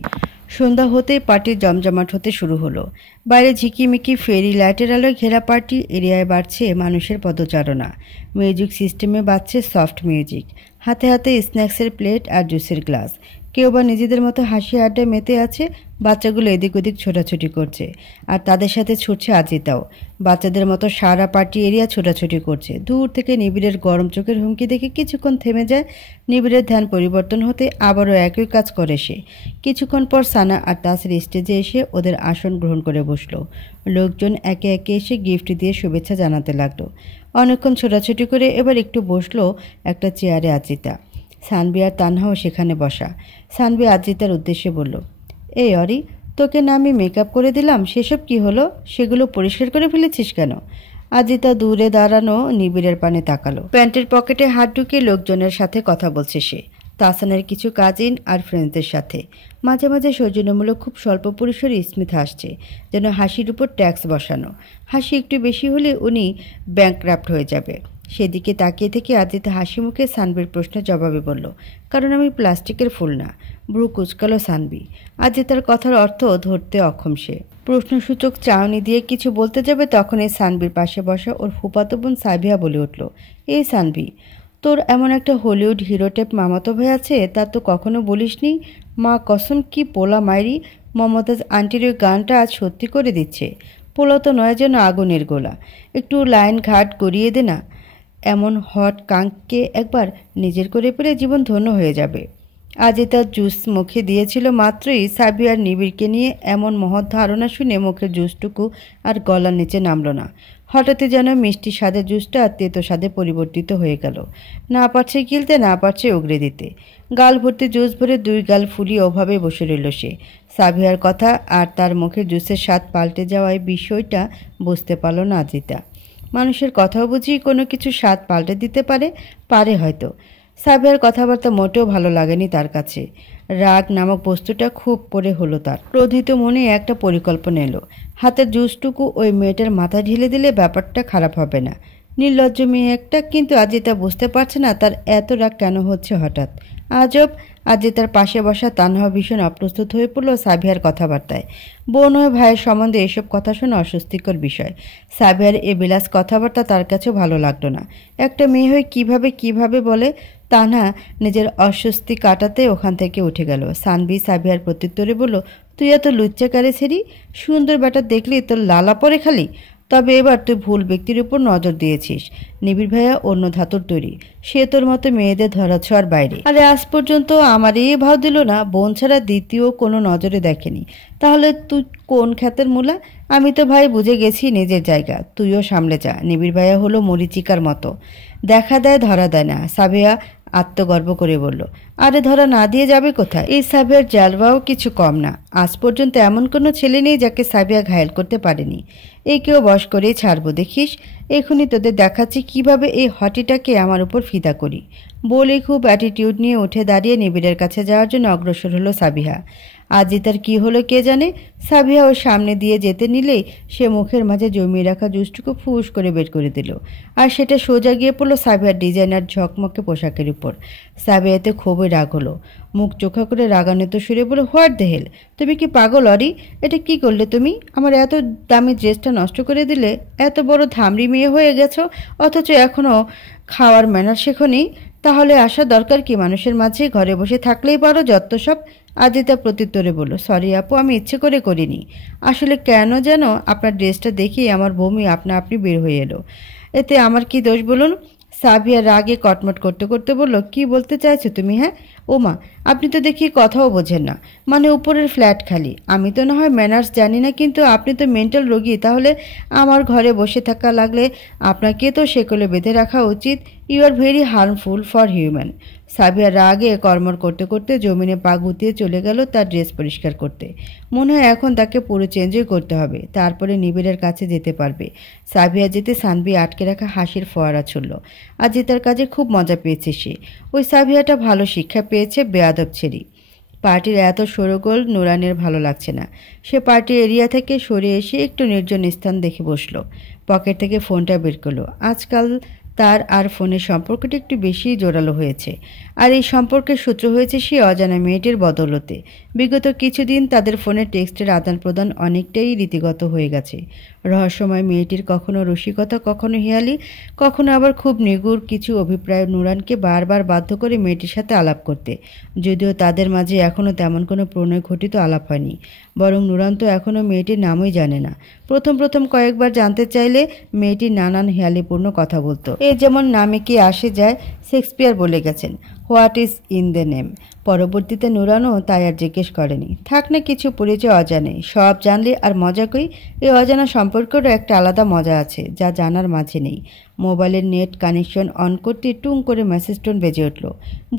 সন্ধ্যা হতেই পার্টির জমজমাট হতে শুরু হলো। বাইরে ঝিকিমিকি ফেরি লাইটের আলোয় ঘেরা পার্টি এরিয়ায় বাড়ছে মানুষের পদচারণা। মিউজিক সিস্টেমে বাজছে সফট মিউজিক। হাতে হাতে স্ন্যাক্সের প্লেট আর জুসের গ্লাস। কেউ বা নিজেদের মতো হাসি আড্ডায় মেতে আছে। বাচ্চাগুলো এদিক ওদিক ছোটাছুটি করছে, আর তাদের সাথে ছুটছে আজিতাও। বাচ্চাদের মতো সারা পার্টি এরিয়া ছোটাছুটি করছে। দূর থেকে নিবিড়ের গরম চোখের হুমকি দেখে কিছুক্ষণ থেমে যায়। নিবিড়ের ধ্যান পরিবর্তন হতে আবারও একই কাজ করে সে। কিছুক্ষণ পর সানা আর তাসের স্টেজে এসে ওদের আসন গ্রহণ করে বসলো। লোকজন একে একে এসে গিফট দিয়ে শুভেচ্ছা জানাতে লাগলো। অনেকক্ষণ ছোটাছুটি করে এবার একটু বসলো একটা চেয়ারে আজিতা। সানভি আর তানহাও সেখানে বসা। সানভি আজিতার উদ্দেশ্যে বলল, এই অরি, তোকে না আমি মেকআপ করে দিলাম, সেসব কি হলো? সেগুলো পরিষ্কার করে ফেলেছিস কেন? আজিতা দূরে দাঁড়ানো নিবিড়ের পানে তাকালো। প্যান্টের পকেটে হাত ঢুকিয়ে লোকজনের সাথে কথা বলছে সে। তাসানের কিছু কাজিন আর ফ্রেন্ডসদের সাথে। মাঝে মাঝে সৌজন্যমূলক খুব স্বল্প পরিসরে স্মিত হাসছে, যেন হাসির উপর ট্যাক্স বসানো। হাসি একটু বেশি হলে উনি ব্যাংকরাপ্ট হয়ে যাবে। সেদিকে তাকিয়ে থেকে আজিতা হাসি মুখে সানভির প্রশ্নের জবাবে বলল, কারণ আমি প্লাস্টিকের ফুল না। ব্রু কুচকালো সানভি। আজিতার কথার অর্থ ধরতে অক্ষম সে। প্রশ্নসূচক চাউনি দিয়ে কিছু বলতে যাবে তখনই সানভির পাশে বসা ওর ফুফাতো বোন সাবিয়া বলে উঠল, এই সানভি, তোর এমন একটা হলিউড হিরো টাইপ মামাতো ভাই আছে, তা তো কখনো বলিসনি। মা কসম, কি পোলা মাইরি! মমতাজ আন্টির ওই গানটা আজ সত্যি করে দিচ্ছে। পোলা তো নয়, যেন আগুনের গোলা। একটু লাইন ঘাট করিয়ে দে না। এমন হট কাঙ্ককে একবার নিজের করে পেলে জীবন ধন্য হয়ে যাবে। আজই তার জুস মুখে দিয়েছিল মাত্রই সাবিয়ার নিবিড়কে নিয়ে এমন মহৎ ধারণা শুনে মুখের জুসটুকু আর গলার নিচে নামল না। হঠাৎই যেন মিষ্টি স্বাদের জুসটা তেতো স্বাদে পরিবর্তিত হয়ে গেল। না পারছে গিলতে, না পারছে উগড়ে দিতে। গাল ভর্তি জুস ভরে দুই গাল ফুলিয়ে ওভাবে বসে রইল সে। সাবিয়ার কথা আর তার মুখের জুসের স্বাদ পাল্টে যাওয়ায় বিষয়টা বুঝতে পারল না আজিতা। মানুষের কথাও বুঝি কোনো কিছু স্বাদ পাল্টে দিতে পারে হয়তো। সাবিয়ার কথাবার্তা মোটেও ভালো লাগেনি তার কাছে। রাগ নামক বস্তুটা খুব পরে হলো তার। ক্রোধিত মনে একটা পরিকল্পনা এলো। হাতের জুসটুকু ওই মেয়েটার মাথা ঢেলে দিলে ব্যাপারটা খারাপ হবে না। নির্লজ্জ মেয়ে একটা, কিন্তু আজিতা বুঝতে পারছে না তার এত রাগ কেন হচ্ছে হঠাৎ। আজব। আজিতার পাশে বসা তানহা ভীষণ অপ্রস্তুত হয়ে পড়ল সাবিয়ার কথাবার্তায়। বোন হয়ে ভাইয়ের সম্বন্ধে এসব কথা শোনা অস্বস্তিকর বিষয়। সাবিয়ার এ বিলাস কথাবার্তা তার কাছেও ভালো লাগলো না। একটা মেয়ে হয়ে কিভাবে বলে। তানহা নিজের অস্বস্তি কাটাতে ওখান থেকে উঠে গেল। সানভি সাবিয়ার প্রত্যুত্তরে বলল, তুই এত লুচ্চা কারে ছেড়ি? সুন্দর ব্যাটা দেখলি তোর লালা পরে খালি। তবে এবার তুই ভুল ব্যক্তির উপর নজর দিয়েছিস। নিবিড় ভাইয়া অন্য ধাতুর তৈরি, সে তোর মতো মেয়েদের ধরাছোঁয়ার বাইরে। আরে আজ পর্যন্ত আমারই ভাও দিল না, বোন ছাড়া দ্বিতীয় কোনো নজরে দেখেনি। তাহলে তুই কোন খ্যাতের মূলা? আমি তো ভাই বুঝে গেছি নিজের জায়গা, তুইও সামলে যা। নিবিড় ভাইয়া হলো মরিচিকার মতো, দেখা দেয় ধরা দেয় না। সাবিয়া আত্মগর্ব করে বলল, আরে ধরা না দিয়ে যাবে কোথায়? এই সাবিয়ার জালবাও কিছু কম না। আজ পর্যন্ত এমন কোনো ছেলে নেই যাকে সাবিয়া ঘায়েল করতে পারেনি। একেও বশ করেই ছাড়বো, দেখিস। এখনই তোদের দেখাচ্ছি কিভাবে এই হটিটাকে আমার উপর ফিদা করি। বলে খুব অ্যাটিটিউড নিয়ে উঠে দাঁড়িয়ে নিবিড়ের কাছে যাওয়ার জন্য অগ্রসর হলো সাবিহা। আজই তার কি হলো কে জানে। সাবিহা ওর সামনে দিয়ে যেতে নিলেই সে মুখের মাঝে জমিয়ে রাখা জুসটুকু ফুস করে বের করে দিল, আর সেটা সোজা গিয়ে পড়লো সাবিহার ডিজাইনার ঝকমকে পোশাকের উপর। সাবিহাতে খুবই রাগ হলো। মুখ চোখা করে রাগান্বিত সুরে বলে, হোয়াট দ্য হেল! তুমি কি পাগল অরি? এটা কি করলে তুমি? আমার এত দামি ড্রেসটা নষ্ট করে দিলে। এত বড় ধামড়ি মেয়ে হয়ে গেছো, অথচ এখনও খাওয়ার ম্যানার শেখনি। তাহলে আসার দরকার কি মানুষের মাঝে? ঘরে বসে থাকলেই পারো যত সব। আজিতা প্রত্যুত্তরে বলল, সরি আপু, আমি ইচ্ছে করে করিনি। আসলে কেন যেন আপনার ড্রেসটা দেখেই আমার বমি আপনা আপনি বের হয়ে এলো। এতে আমার কি দোষ বলুন? সাবিয়া রাগে কটমট করতে করতে বলল, কি বলতে চাইছো তুমি? হ্যাঁ ওমা, আপনি তো দেখি কথাও বোঝেন না। মানে উপরের ফ্ল্যাট খালি। আমি তো না হয় ম্যানার্স জানি না, কিন্তু আপনি তো মেন্টাল রোগী। তাহলে আমার ঘরে বসে থাকা লাগলে আপনাকে তো সেকলে বেঁধে রাখা উচিত। You are very harmful for human. Sabiya রাগে কর্মর করতে করতে জমিনে পা গুতিয়ে চলে গেল তার ড্রেস পরিষ্কার করতে। মনে হয় এখন তাকে পুরো চেঞ্জই করতে হবে, তারপরে নিবিড়ের কাছে যেতে পারবে। সাবিয়া যেতে সানভি আটকে রাখা হাসির ফোয়ারা ছুড়ল। আজ তার কাজে খুব মজা পেয়েছে সে। ওই সাবিয়াটা ভালো শিক্ষা পেয়েছে, বেয়াদব ছেড়ি। পার্টির এত শোরগোল নুরানের ভালো লাগছে না। সে পার্টি এরিয়া থেকে সরে এসে একটু নির্জন স্থান দেখে বসলো। পকেট থেকে ফোনটা বের করলো। আজকাল তার আর ফোনের সম্পর্কটি একটু বেশি জোরালো হয়েছে। আর এই সম্পর্কের সূত্র হয়েছে সেই অজানা মেয়েটির বদৌলতে। বিগত কিছুদিন তাদের ফোনে টেক্সটের আদান প্রদান অনেকটাই রীতিগত হয়ে গেছে। রহস্যময় মেয়েটির কখনো রসিকতা, কখনো হেয়ালি, কখনো আবার খুব নিগুড় কিছু অভিপ্রায় নুরানকে বারবার বাধ্য করে মেয়েটির সাথে আলাপ করতে। যদিও তাদের মাঝে এখনও তেমন কোনো প্রণয় ঘটিত আলাপ হয়নি, বরং নুরান তো এখনও মেয়েটির নামই জানে না। প্রথম প্রথম কয়েকবার জানতে চাইলে মেয়েটি নানান হেয়ালিপূর্ণ কথা বলতো। এই যেমন নামে কি আসে যায়, শেক্সপিয়ার বলে গেছেন, what is in the name. পরবর্তীতে নুরানও তাই আর জিজ্ঞেস করেনি। থাক না কিছু পরিচয় অজানে, সব জানলে আর মজা কই। এই অজানা সম্পর্কেরও একটা আলাদা মজা আছে যা জানার মাঝে নেই। মোবাইলের নেট কানেকশন অন করতে টুং করে মেসেজ টোন বেজে উঠল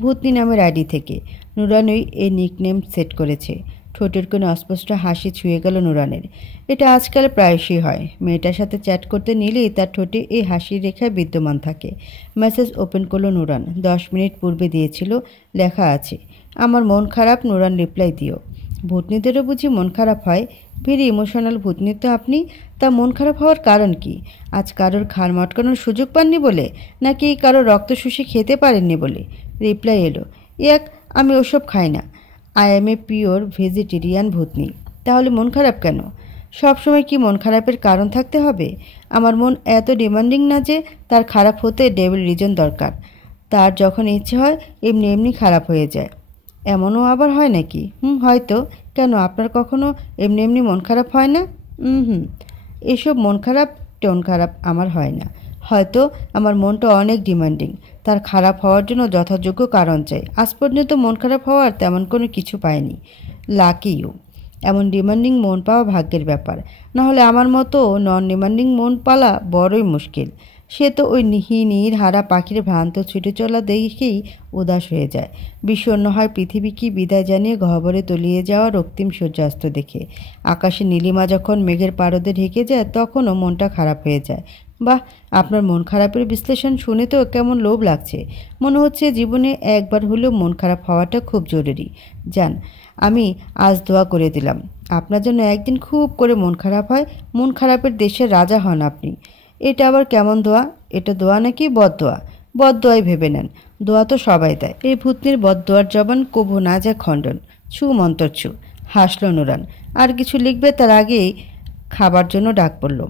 ভূতনি নামের আইডি থেকে। নুরানই এই নিকনেম সেট করেছে। ঠোঁটের কোনো অস্পষ্ট হাসি ছুঁয়ে গেল নুরানের। এটা আজকাল প্রায়শই হয়, মেয়েটার সাথে চ্যাট করতে নিলেই তার ঠোঁটে এই হাসির রেখায় বিদ্যমান থাকে। মেসেজ ওপেন করলো নুরান। 10 মিনিট পূর্বে দিয়েছিল, লেখা আছে, আমার মন খারাপ, নুরান রিপ্লাই দিও। ভূতনিদেরও বুঝি মন খারাপ হয়? ভেরি ইমোশনাল ভূতনি তো আপনি। তা মন খারাপ হওয়ার কারণ কি? আজ কারোর ঘাড় মটকানোর সুযোগ পাননি বলে, নাকি কারোর রক্ত শুষে খেতে পারেননি বলে? রিপ্লাই এলো, এক, আমি ওসব খাই না, I am a pure vegetarian ভূতনি। তাহলে মন খারাপ কেন? সবসময় কি মন খারাপের কারণ থাকতে হবে? আমার মন এত ডিমান্ডিং না যে তার খারাপ হতে ডেভিল রিজন দরকার। তার যখন ইচ্ছে হয় এমনি এমনি খারাপ হয়ে যায়। এমনও আবার হয় নাকি? হয়তো। কেন, আপনার কখনো এমনি এমনি মন খারাপ হয় না? এসব মন খারাপ টোন খারাপ আমার হয় না। হয়তো আমার মনটা অনেক ডিমান্ডিং, তার খারাপ হওয়ার জন্য যথাযোগ্য কারণ চাই। আজ পর্যন্ত মন খারাপ হওয়ার তেমন কোনো কিছু পাইনি। Lucky you. এমন ডিমান্ডিং মন পাওয়া ভাগ্যের ব্যাপার। নাহলে আমার মতো নন ডিমান্ডিং মন পালা বড়ই মুশকিল। সে তো ওই নীর হারা পাখির ভ্রান্ত ছুটে চলা দেখেই উদাস হয়ে যায়, বিষণ্ণ হয় পৃথিবী কি বিদায় জানিয়ে গহ্বরে তলিয়ে যাওয়া রক্তিম সূর্যাস্ত দেখে। আকাশে নীলিমা যখন মেঘের পারদে ঢেকে যায় তখনও মনটা খারাপ হয়ে যায়। বাহ, আপনার মন খারাপের বিশ্লেষণ শুনে তো কেমন লোভ লাগছে। মনে হচ্ছে জীবনে একবার হলেও মন খারাপ হওয়াটা খুব জরুরি। যান, আমি আজ দোয়া করে দিলাম আপনার জন্য একদিন খুব করে মন খারাপ হয়, মন খারাপের দেশের রাজা হন আপনি। এটা আবার কেমন দোয়া? এটা দোয়া নাকি বদদোয়া? বদদোয়াই ভেবে নেন, দোয়া তো সবাই দেয়। এই ভূতনির বদদোয়ার জবান কবু না যায় খণ্ডন। ছু মন্তর ছু। হাসল নুরান। আর কিছু লিখবে তার আগেই খাবার জন্য ডাক পড়ল।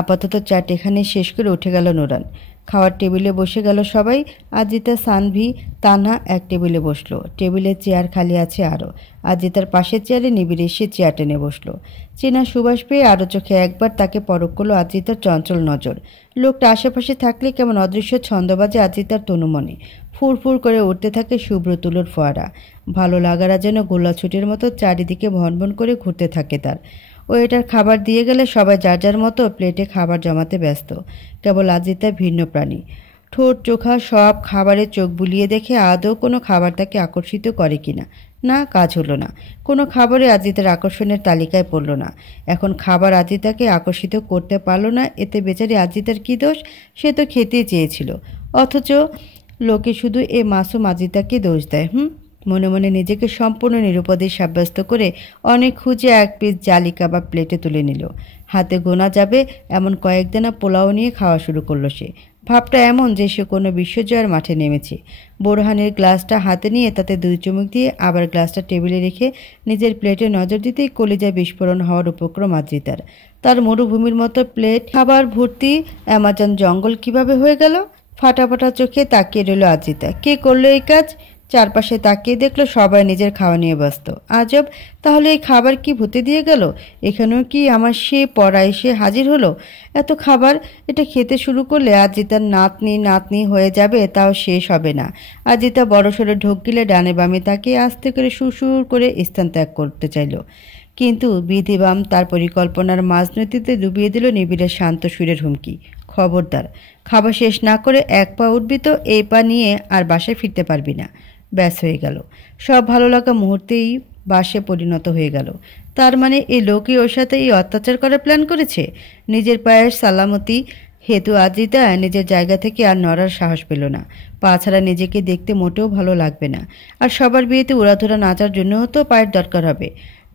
আপাতত চ্যাট এখানে শেষ করে উঠে গেল নুরান। খাওয়ার টেবিলে বসে গেল সবাই। আজিতা, সানভি, তানহা এক টেবিলে বসলো। টেবিলের চেয়ার খালি আছে আরও। আজিতার পাশের চেয়ারে নিবিড় এসে চেয়ার টেনে বসলো। চেনা সুবাস পেয়ে আরও চোখে একবার তাকে পরখ করলো আজিতার চঞ্চল নজর। লোকটা আশেপাশে থাকলে কেমন অদৃশ্য ছন্দবাজে আজিতার তনুমনে। ফুরফুর করে উঠতে থাকে শুভ্র তুলোর ফোয়ারা। ভালো লাগারা যেন গোল্লাছুটির মতো চারিদিকে ভনভন করে ঘুরতে থাকে তার। ওয়েটার খাবার দিয়ে গেলে সবাই যার যার মতো প্লেটে খাবার জমাতে ব্যস্ত। কেবল আজিতা ভিন্ন প্রাণী। ঠোঁট চোখা সব খাবারে চোখ বুলিয়ে দেখে আদৌ কোনো খাবার তাকে আকর্ষিত করে কিনা। না, কাজ হলো না। কোনো খাবারে আজিতার আকর্ষণের তালিকায় পড়ল না। এখন খাবার আজিতাকে আকর্ষিত করতে পারল না, এতে বেচারি আজিতার কী দোষ? সে তো খেতেই চেয়েছিল। অথচ লোকে শুধু এ মাসুম আজিতাকে দোষ দেয়। মনে মনে নিজেকে সম্পূর্ণ নিরুপদেশ সাব্যস্ত করে অনেক খুঁজে এক পিস জালি কাবাব প্লেটে তুলে নিল। হাতে গোনা যাবে এমন কয়েকদিনা পোলাও নিয়ে খাওয়া শুরু করলো সে। ভাবটা এমন যে সে কোনো বিশ্বজয়ের মাঠে নেমেছে। বোরহানের গ্লাসটা হাতে নিয়ে তাতে 2 চুমুক দিয়ে আবার গ্লাসটা টেবিলে রেখে নিজের প্লেটে নজর দিতেই কলিজায় বিস্ফোরণ হওয়ার উপক্রম আজিতার। তার মরুভূমির মতো প্লেট খাবার ভর্তি অ্যামাজন জঙ্গল কিভাবে হয়ে গেল? ফাটা ফাটা চোখে তাকিয়ে রইল আজিতা। কে করলো এই কাজ? চারপাশে তাকিয়ে দেখলো সবাই নিজের খাওয়া নিয়ে ব্যস্ত। আজব, তাহলে এই খাবার কি ভূতে দিয়ে গেল? এখানেও কি আমার সে পড়া এসে হাজির হলো? এত খাবার, এটা খেতে শুরু করলে আজিতার নাতনি হয়ে যাবে, তাও শেষ হবে না। আজিতা বড়সড় ঢোক গিলে ডানে বামে তাকিয়ে আস্তে করে সুর করে স্থান ত্যাগ করতে চাইল। কিন্তু বিধিবাম তার পরিকল্পনার মাঝনতিতে ডুবিয়ে দিল নিবিড়ের শান্ত সুরের হুমকি। খবরদার, খাবার শেষ না করে এক পা উঠবি তো এই পা নিয়ে আর বাসায় ফিরতে পারবি না। ব্যাস হয়ে গেল। সব ভালো লাগা মুহূর্তেই বাসে পরিণত হয়ে গেল। তার মানে এই লোকই ওর সাথে এই অত্যাচার করার প্ল্যান করেছে। নিজের পায়ের সালামতি হেতু আজিতা নিজের জায়গা থেকে আর নড়ার সাহস পেল না। পা ছাড়া নিজেকে দেখতে মোটেও ভালো লাগবে না। আর সবার বিয়েতে উড়াধুরা নাচার জন্যও তো পায়ের দরকার হবে,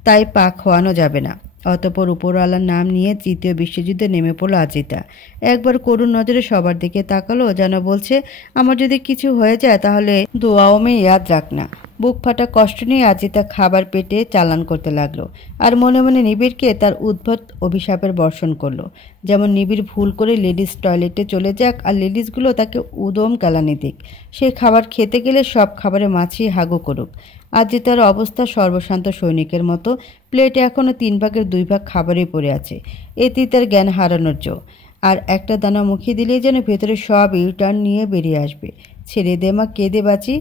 তাই পা খোয়ানো যাবে না। অতঃপর উপরওয়ালার নাম নিয়ে তৃতীয় বিশ্বযুদ্ধে নেমে পড়ল আজিতা। একবার করুণ নজরে সবার দিকে তাকালো, যেন বলছে, আমার যদি কিছু হয়ে যায় তাহলে দোয়াও মে ইয়াদ রাখনা। বুক ফাটা কষ্ট নিয়ে আজিতা খাবার পেটে চালান করতে লাগলো, আর মনে মনে নিবিড়কে তার উদ্ভট অভিশাপের বর্ষণ করলো। যেমন নিবিড় ভুল করে লেডিস টয়লেটে চলে যাক আর লেডিসগুলো তাকে উদম কেলানি দিক। সে খাবার খেতে গেলে সব খাবারে মাছিয়ে হাগু করুক। আজিতার অবস্থা সর্বশান্ত সৈনিকের মতো, প্লেটে এখনও 3/2 খাবারই পড়ে আছে। এতেই তার জ্ঞান হারানোর জো। আর একটা দানা মুখে দিলেই যেন ভেতরে সব ইউটার্ন নিয়ে বেরিয়ে আসবে। ছেড়ে দে মা, কেঁদে বাঁচি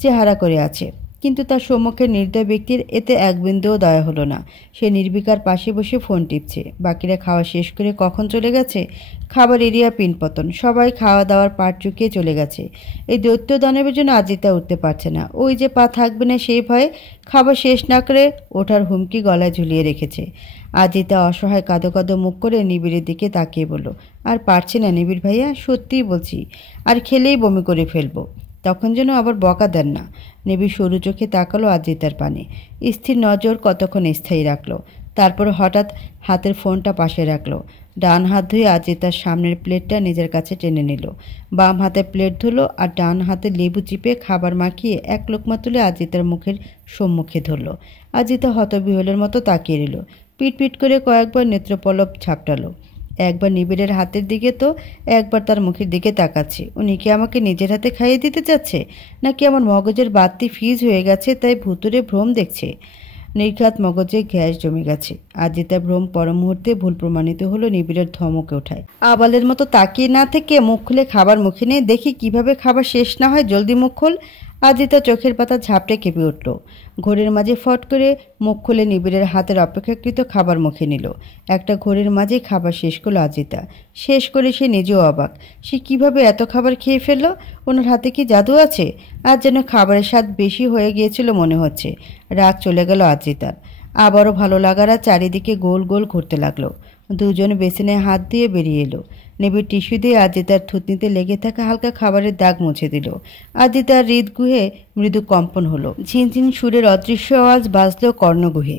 চেহারা করে আছে। কিন্তু তার সম্মুখের নির্দয় ব্যক্তির এতে এক বিন্দুও দয়া হলো না। সে নির্বিকার পাশে বসে ফোন টিপছে। বাকিরা খাওয়া শেষ করে কখন চলে গেছে? খাবার এরিয়া পিনপতন, সবাই খাওয়া দাওয়ার পাট চুকিয়ে চলে গেছে। এই দৈত্য দানবের জন্য আজিতা উঠতে পারছে না। ওই যে পা থাকবে না সেই ভয়ে খাবার শেষ না করে ওঠার হুমকি গলায় ঝুলিয়ে রেখেছে। আজিতা অসহায় কাঁদো কাঁদো মুখ করে নিবিড়ের দিকে তাকিয়ে বলল, আর পারছি না নিবিড় ভাইয়া, সত্যিই বলছি, আর খেলেই বমি করে ফেলবো। তখন যেন আবার বকা দেন না। নিবিড় সরু চোখে তাকালো আজিতার পানে। স্থির নজর কতক্ষণ স্থায়ী রাখলো। তারপর হঠাৎ হাতের ফোনটা পাশে রাখলো। ডান হাত ধুয়ে আজিতার সামনের প্লেটটা নিজের কাছে টেনে নিল। বাম হাতে প্লেট ধরল আর ডান হাতে লেবু চিপে খাবার মাখিয়ে এক লোকমা তুলে আজিতার মুখের সম্মুখে ধরল। আজিতা হতবিহলের মতো তাকিয়ে রইল। পিট করে কয়েকবার নেত্রপলব ঝাপটালো। একবার নিবিড়ের হাতের দিকে তো একবার তার মুখের দিকে তাকাচ্ছে। উনি কি আমাকে নিজের হাতে খাইয়ে দিতে চাচ্ছে, নাকি আমার মগজের বাতি ফিজ হয়ে গেছে তাই ভুতুরে ভ্রম দেখছে? নির্ঘাত মগজে গ্যাস জমে গেছে। আজিতা ভ্রম পর মুহূর্তে ভুল প্রমাণিত হলো নিবিড়ের ধমকে ওঠায়। আবালের মতো তাকিয়ে না থেকে মুখ খুলে খাবার মুখে নিয়ে দেখি কিভাবে খাবার শেষ না হয়, জলদি মুখ খোল। আজিতা চোখের পাতা ঝাপটে কেঁপে উঠল। ঘোরের মাঝে ফট করে মুখ খুলে নিবিড়ের হাতের অপেক্ষাকৃত খাবার মুখে নিল। একটা ঘোরের মাঝে খাবার শেষ করলো আজিতা। শেষ করে সে নিজেও অবাক। সে কিভাবে এত খাবার খেয়ে ফেললো? ওনার হাতে কি জাদু আছে? আজ যেন খাবারের স্বাদ বেশি হয়ে গিয়েছিল মনে হচ্ছে। রাগ চলে গেল আজিতার। আবারও ভালো লাগার আর চারিদিকে গোল গোল ঘুরতে লাগলো। দুজন বেসিনে হাত দিয়ে বেরিয়ে এলো। নিবিড় টিস্যু দিয়ে আজিতার থুতনিতে লেগে থাকা হালকা খাবারের দাগ মুছে দিল। আজিতার হৃদগুহে মৃদু কম্পন হলো। ঝিনঝিন সুরের অদৃশ্য আওয়াজ বাজল কর্ণগুহে।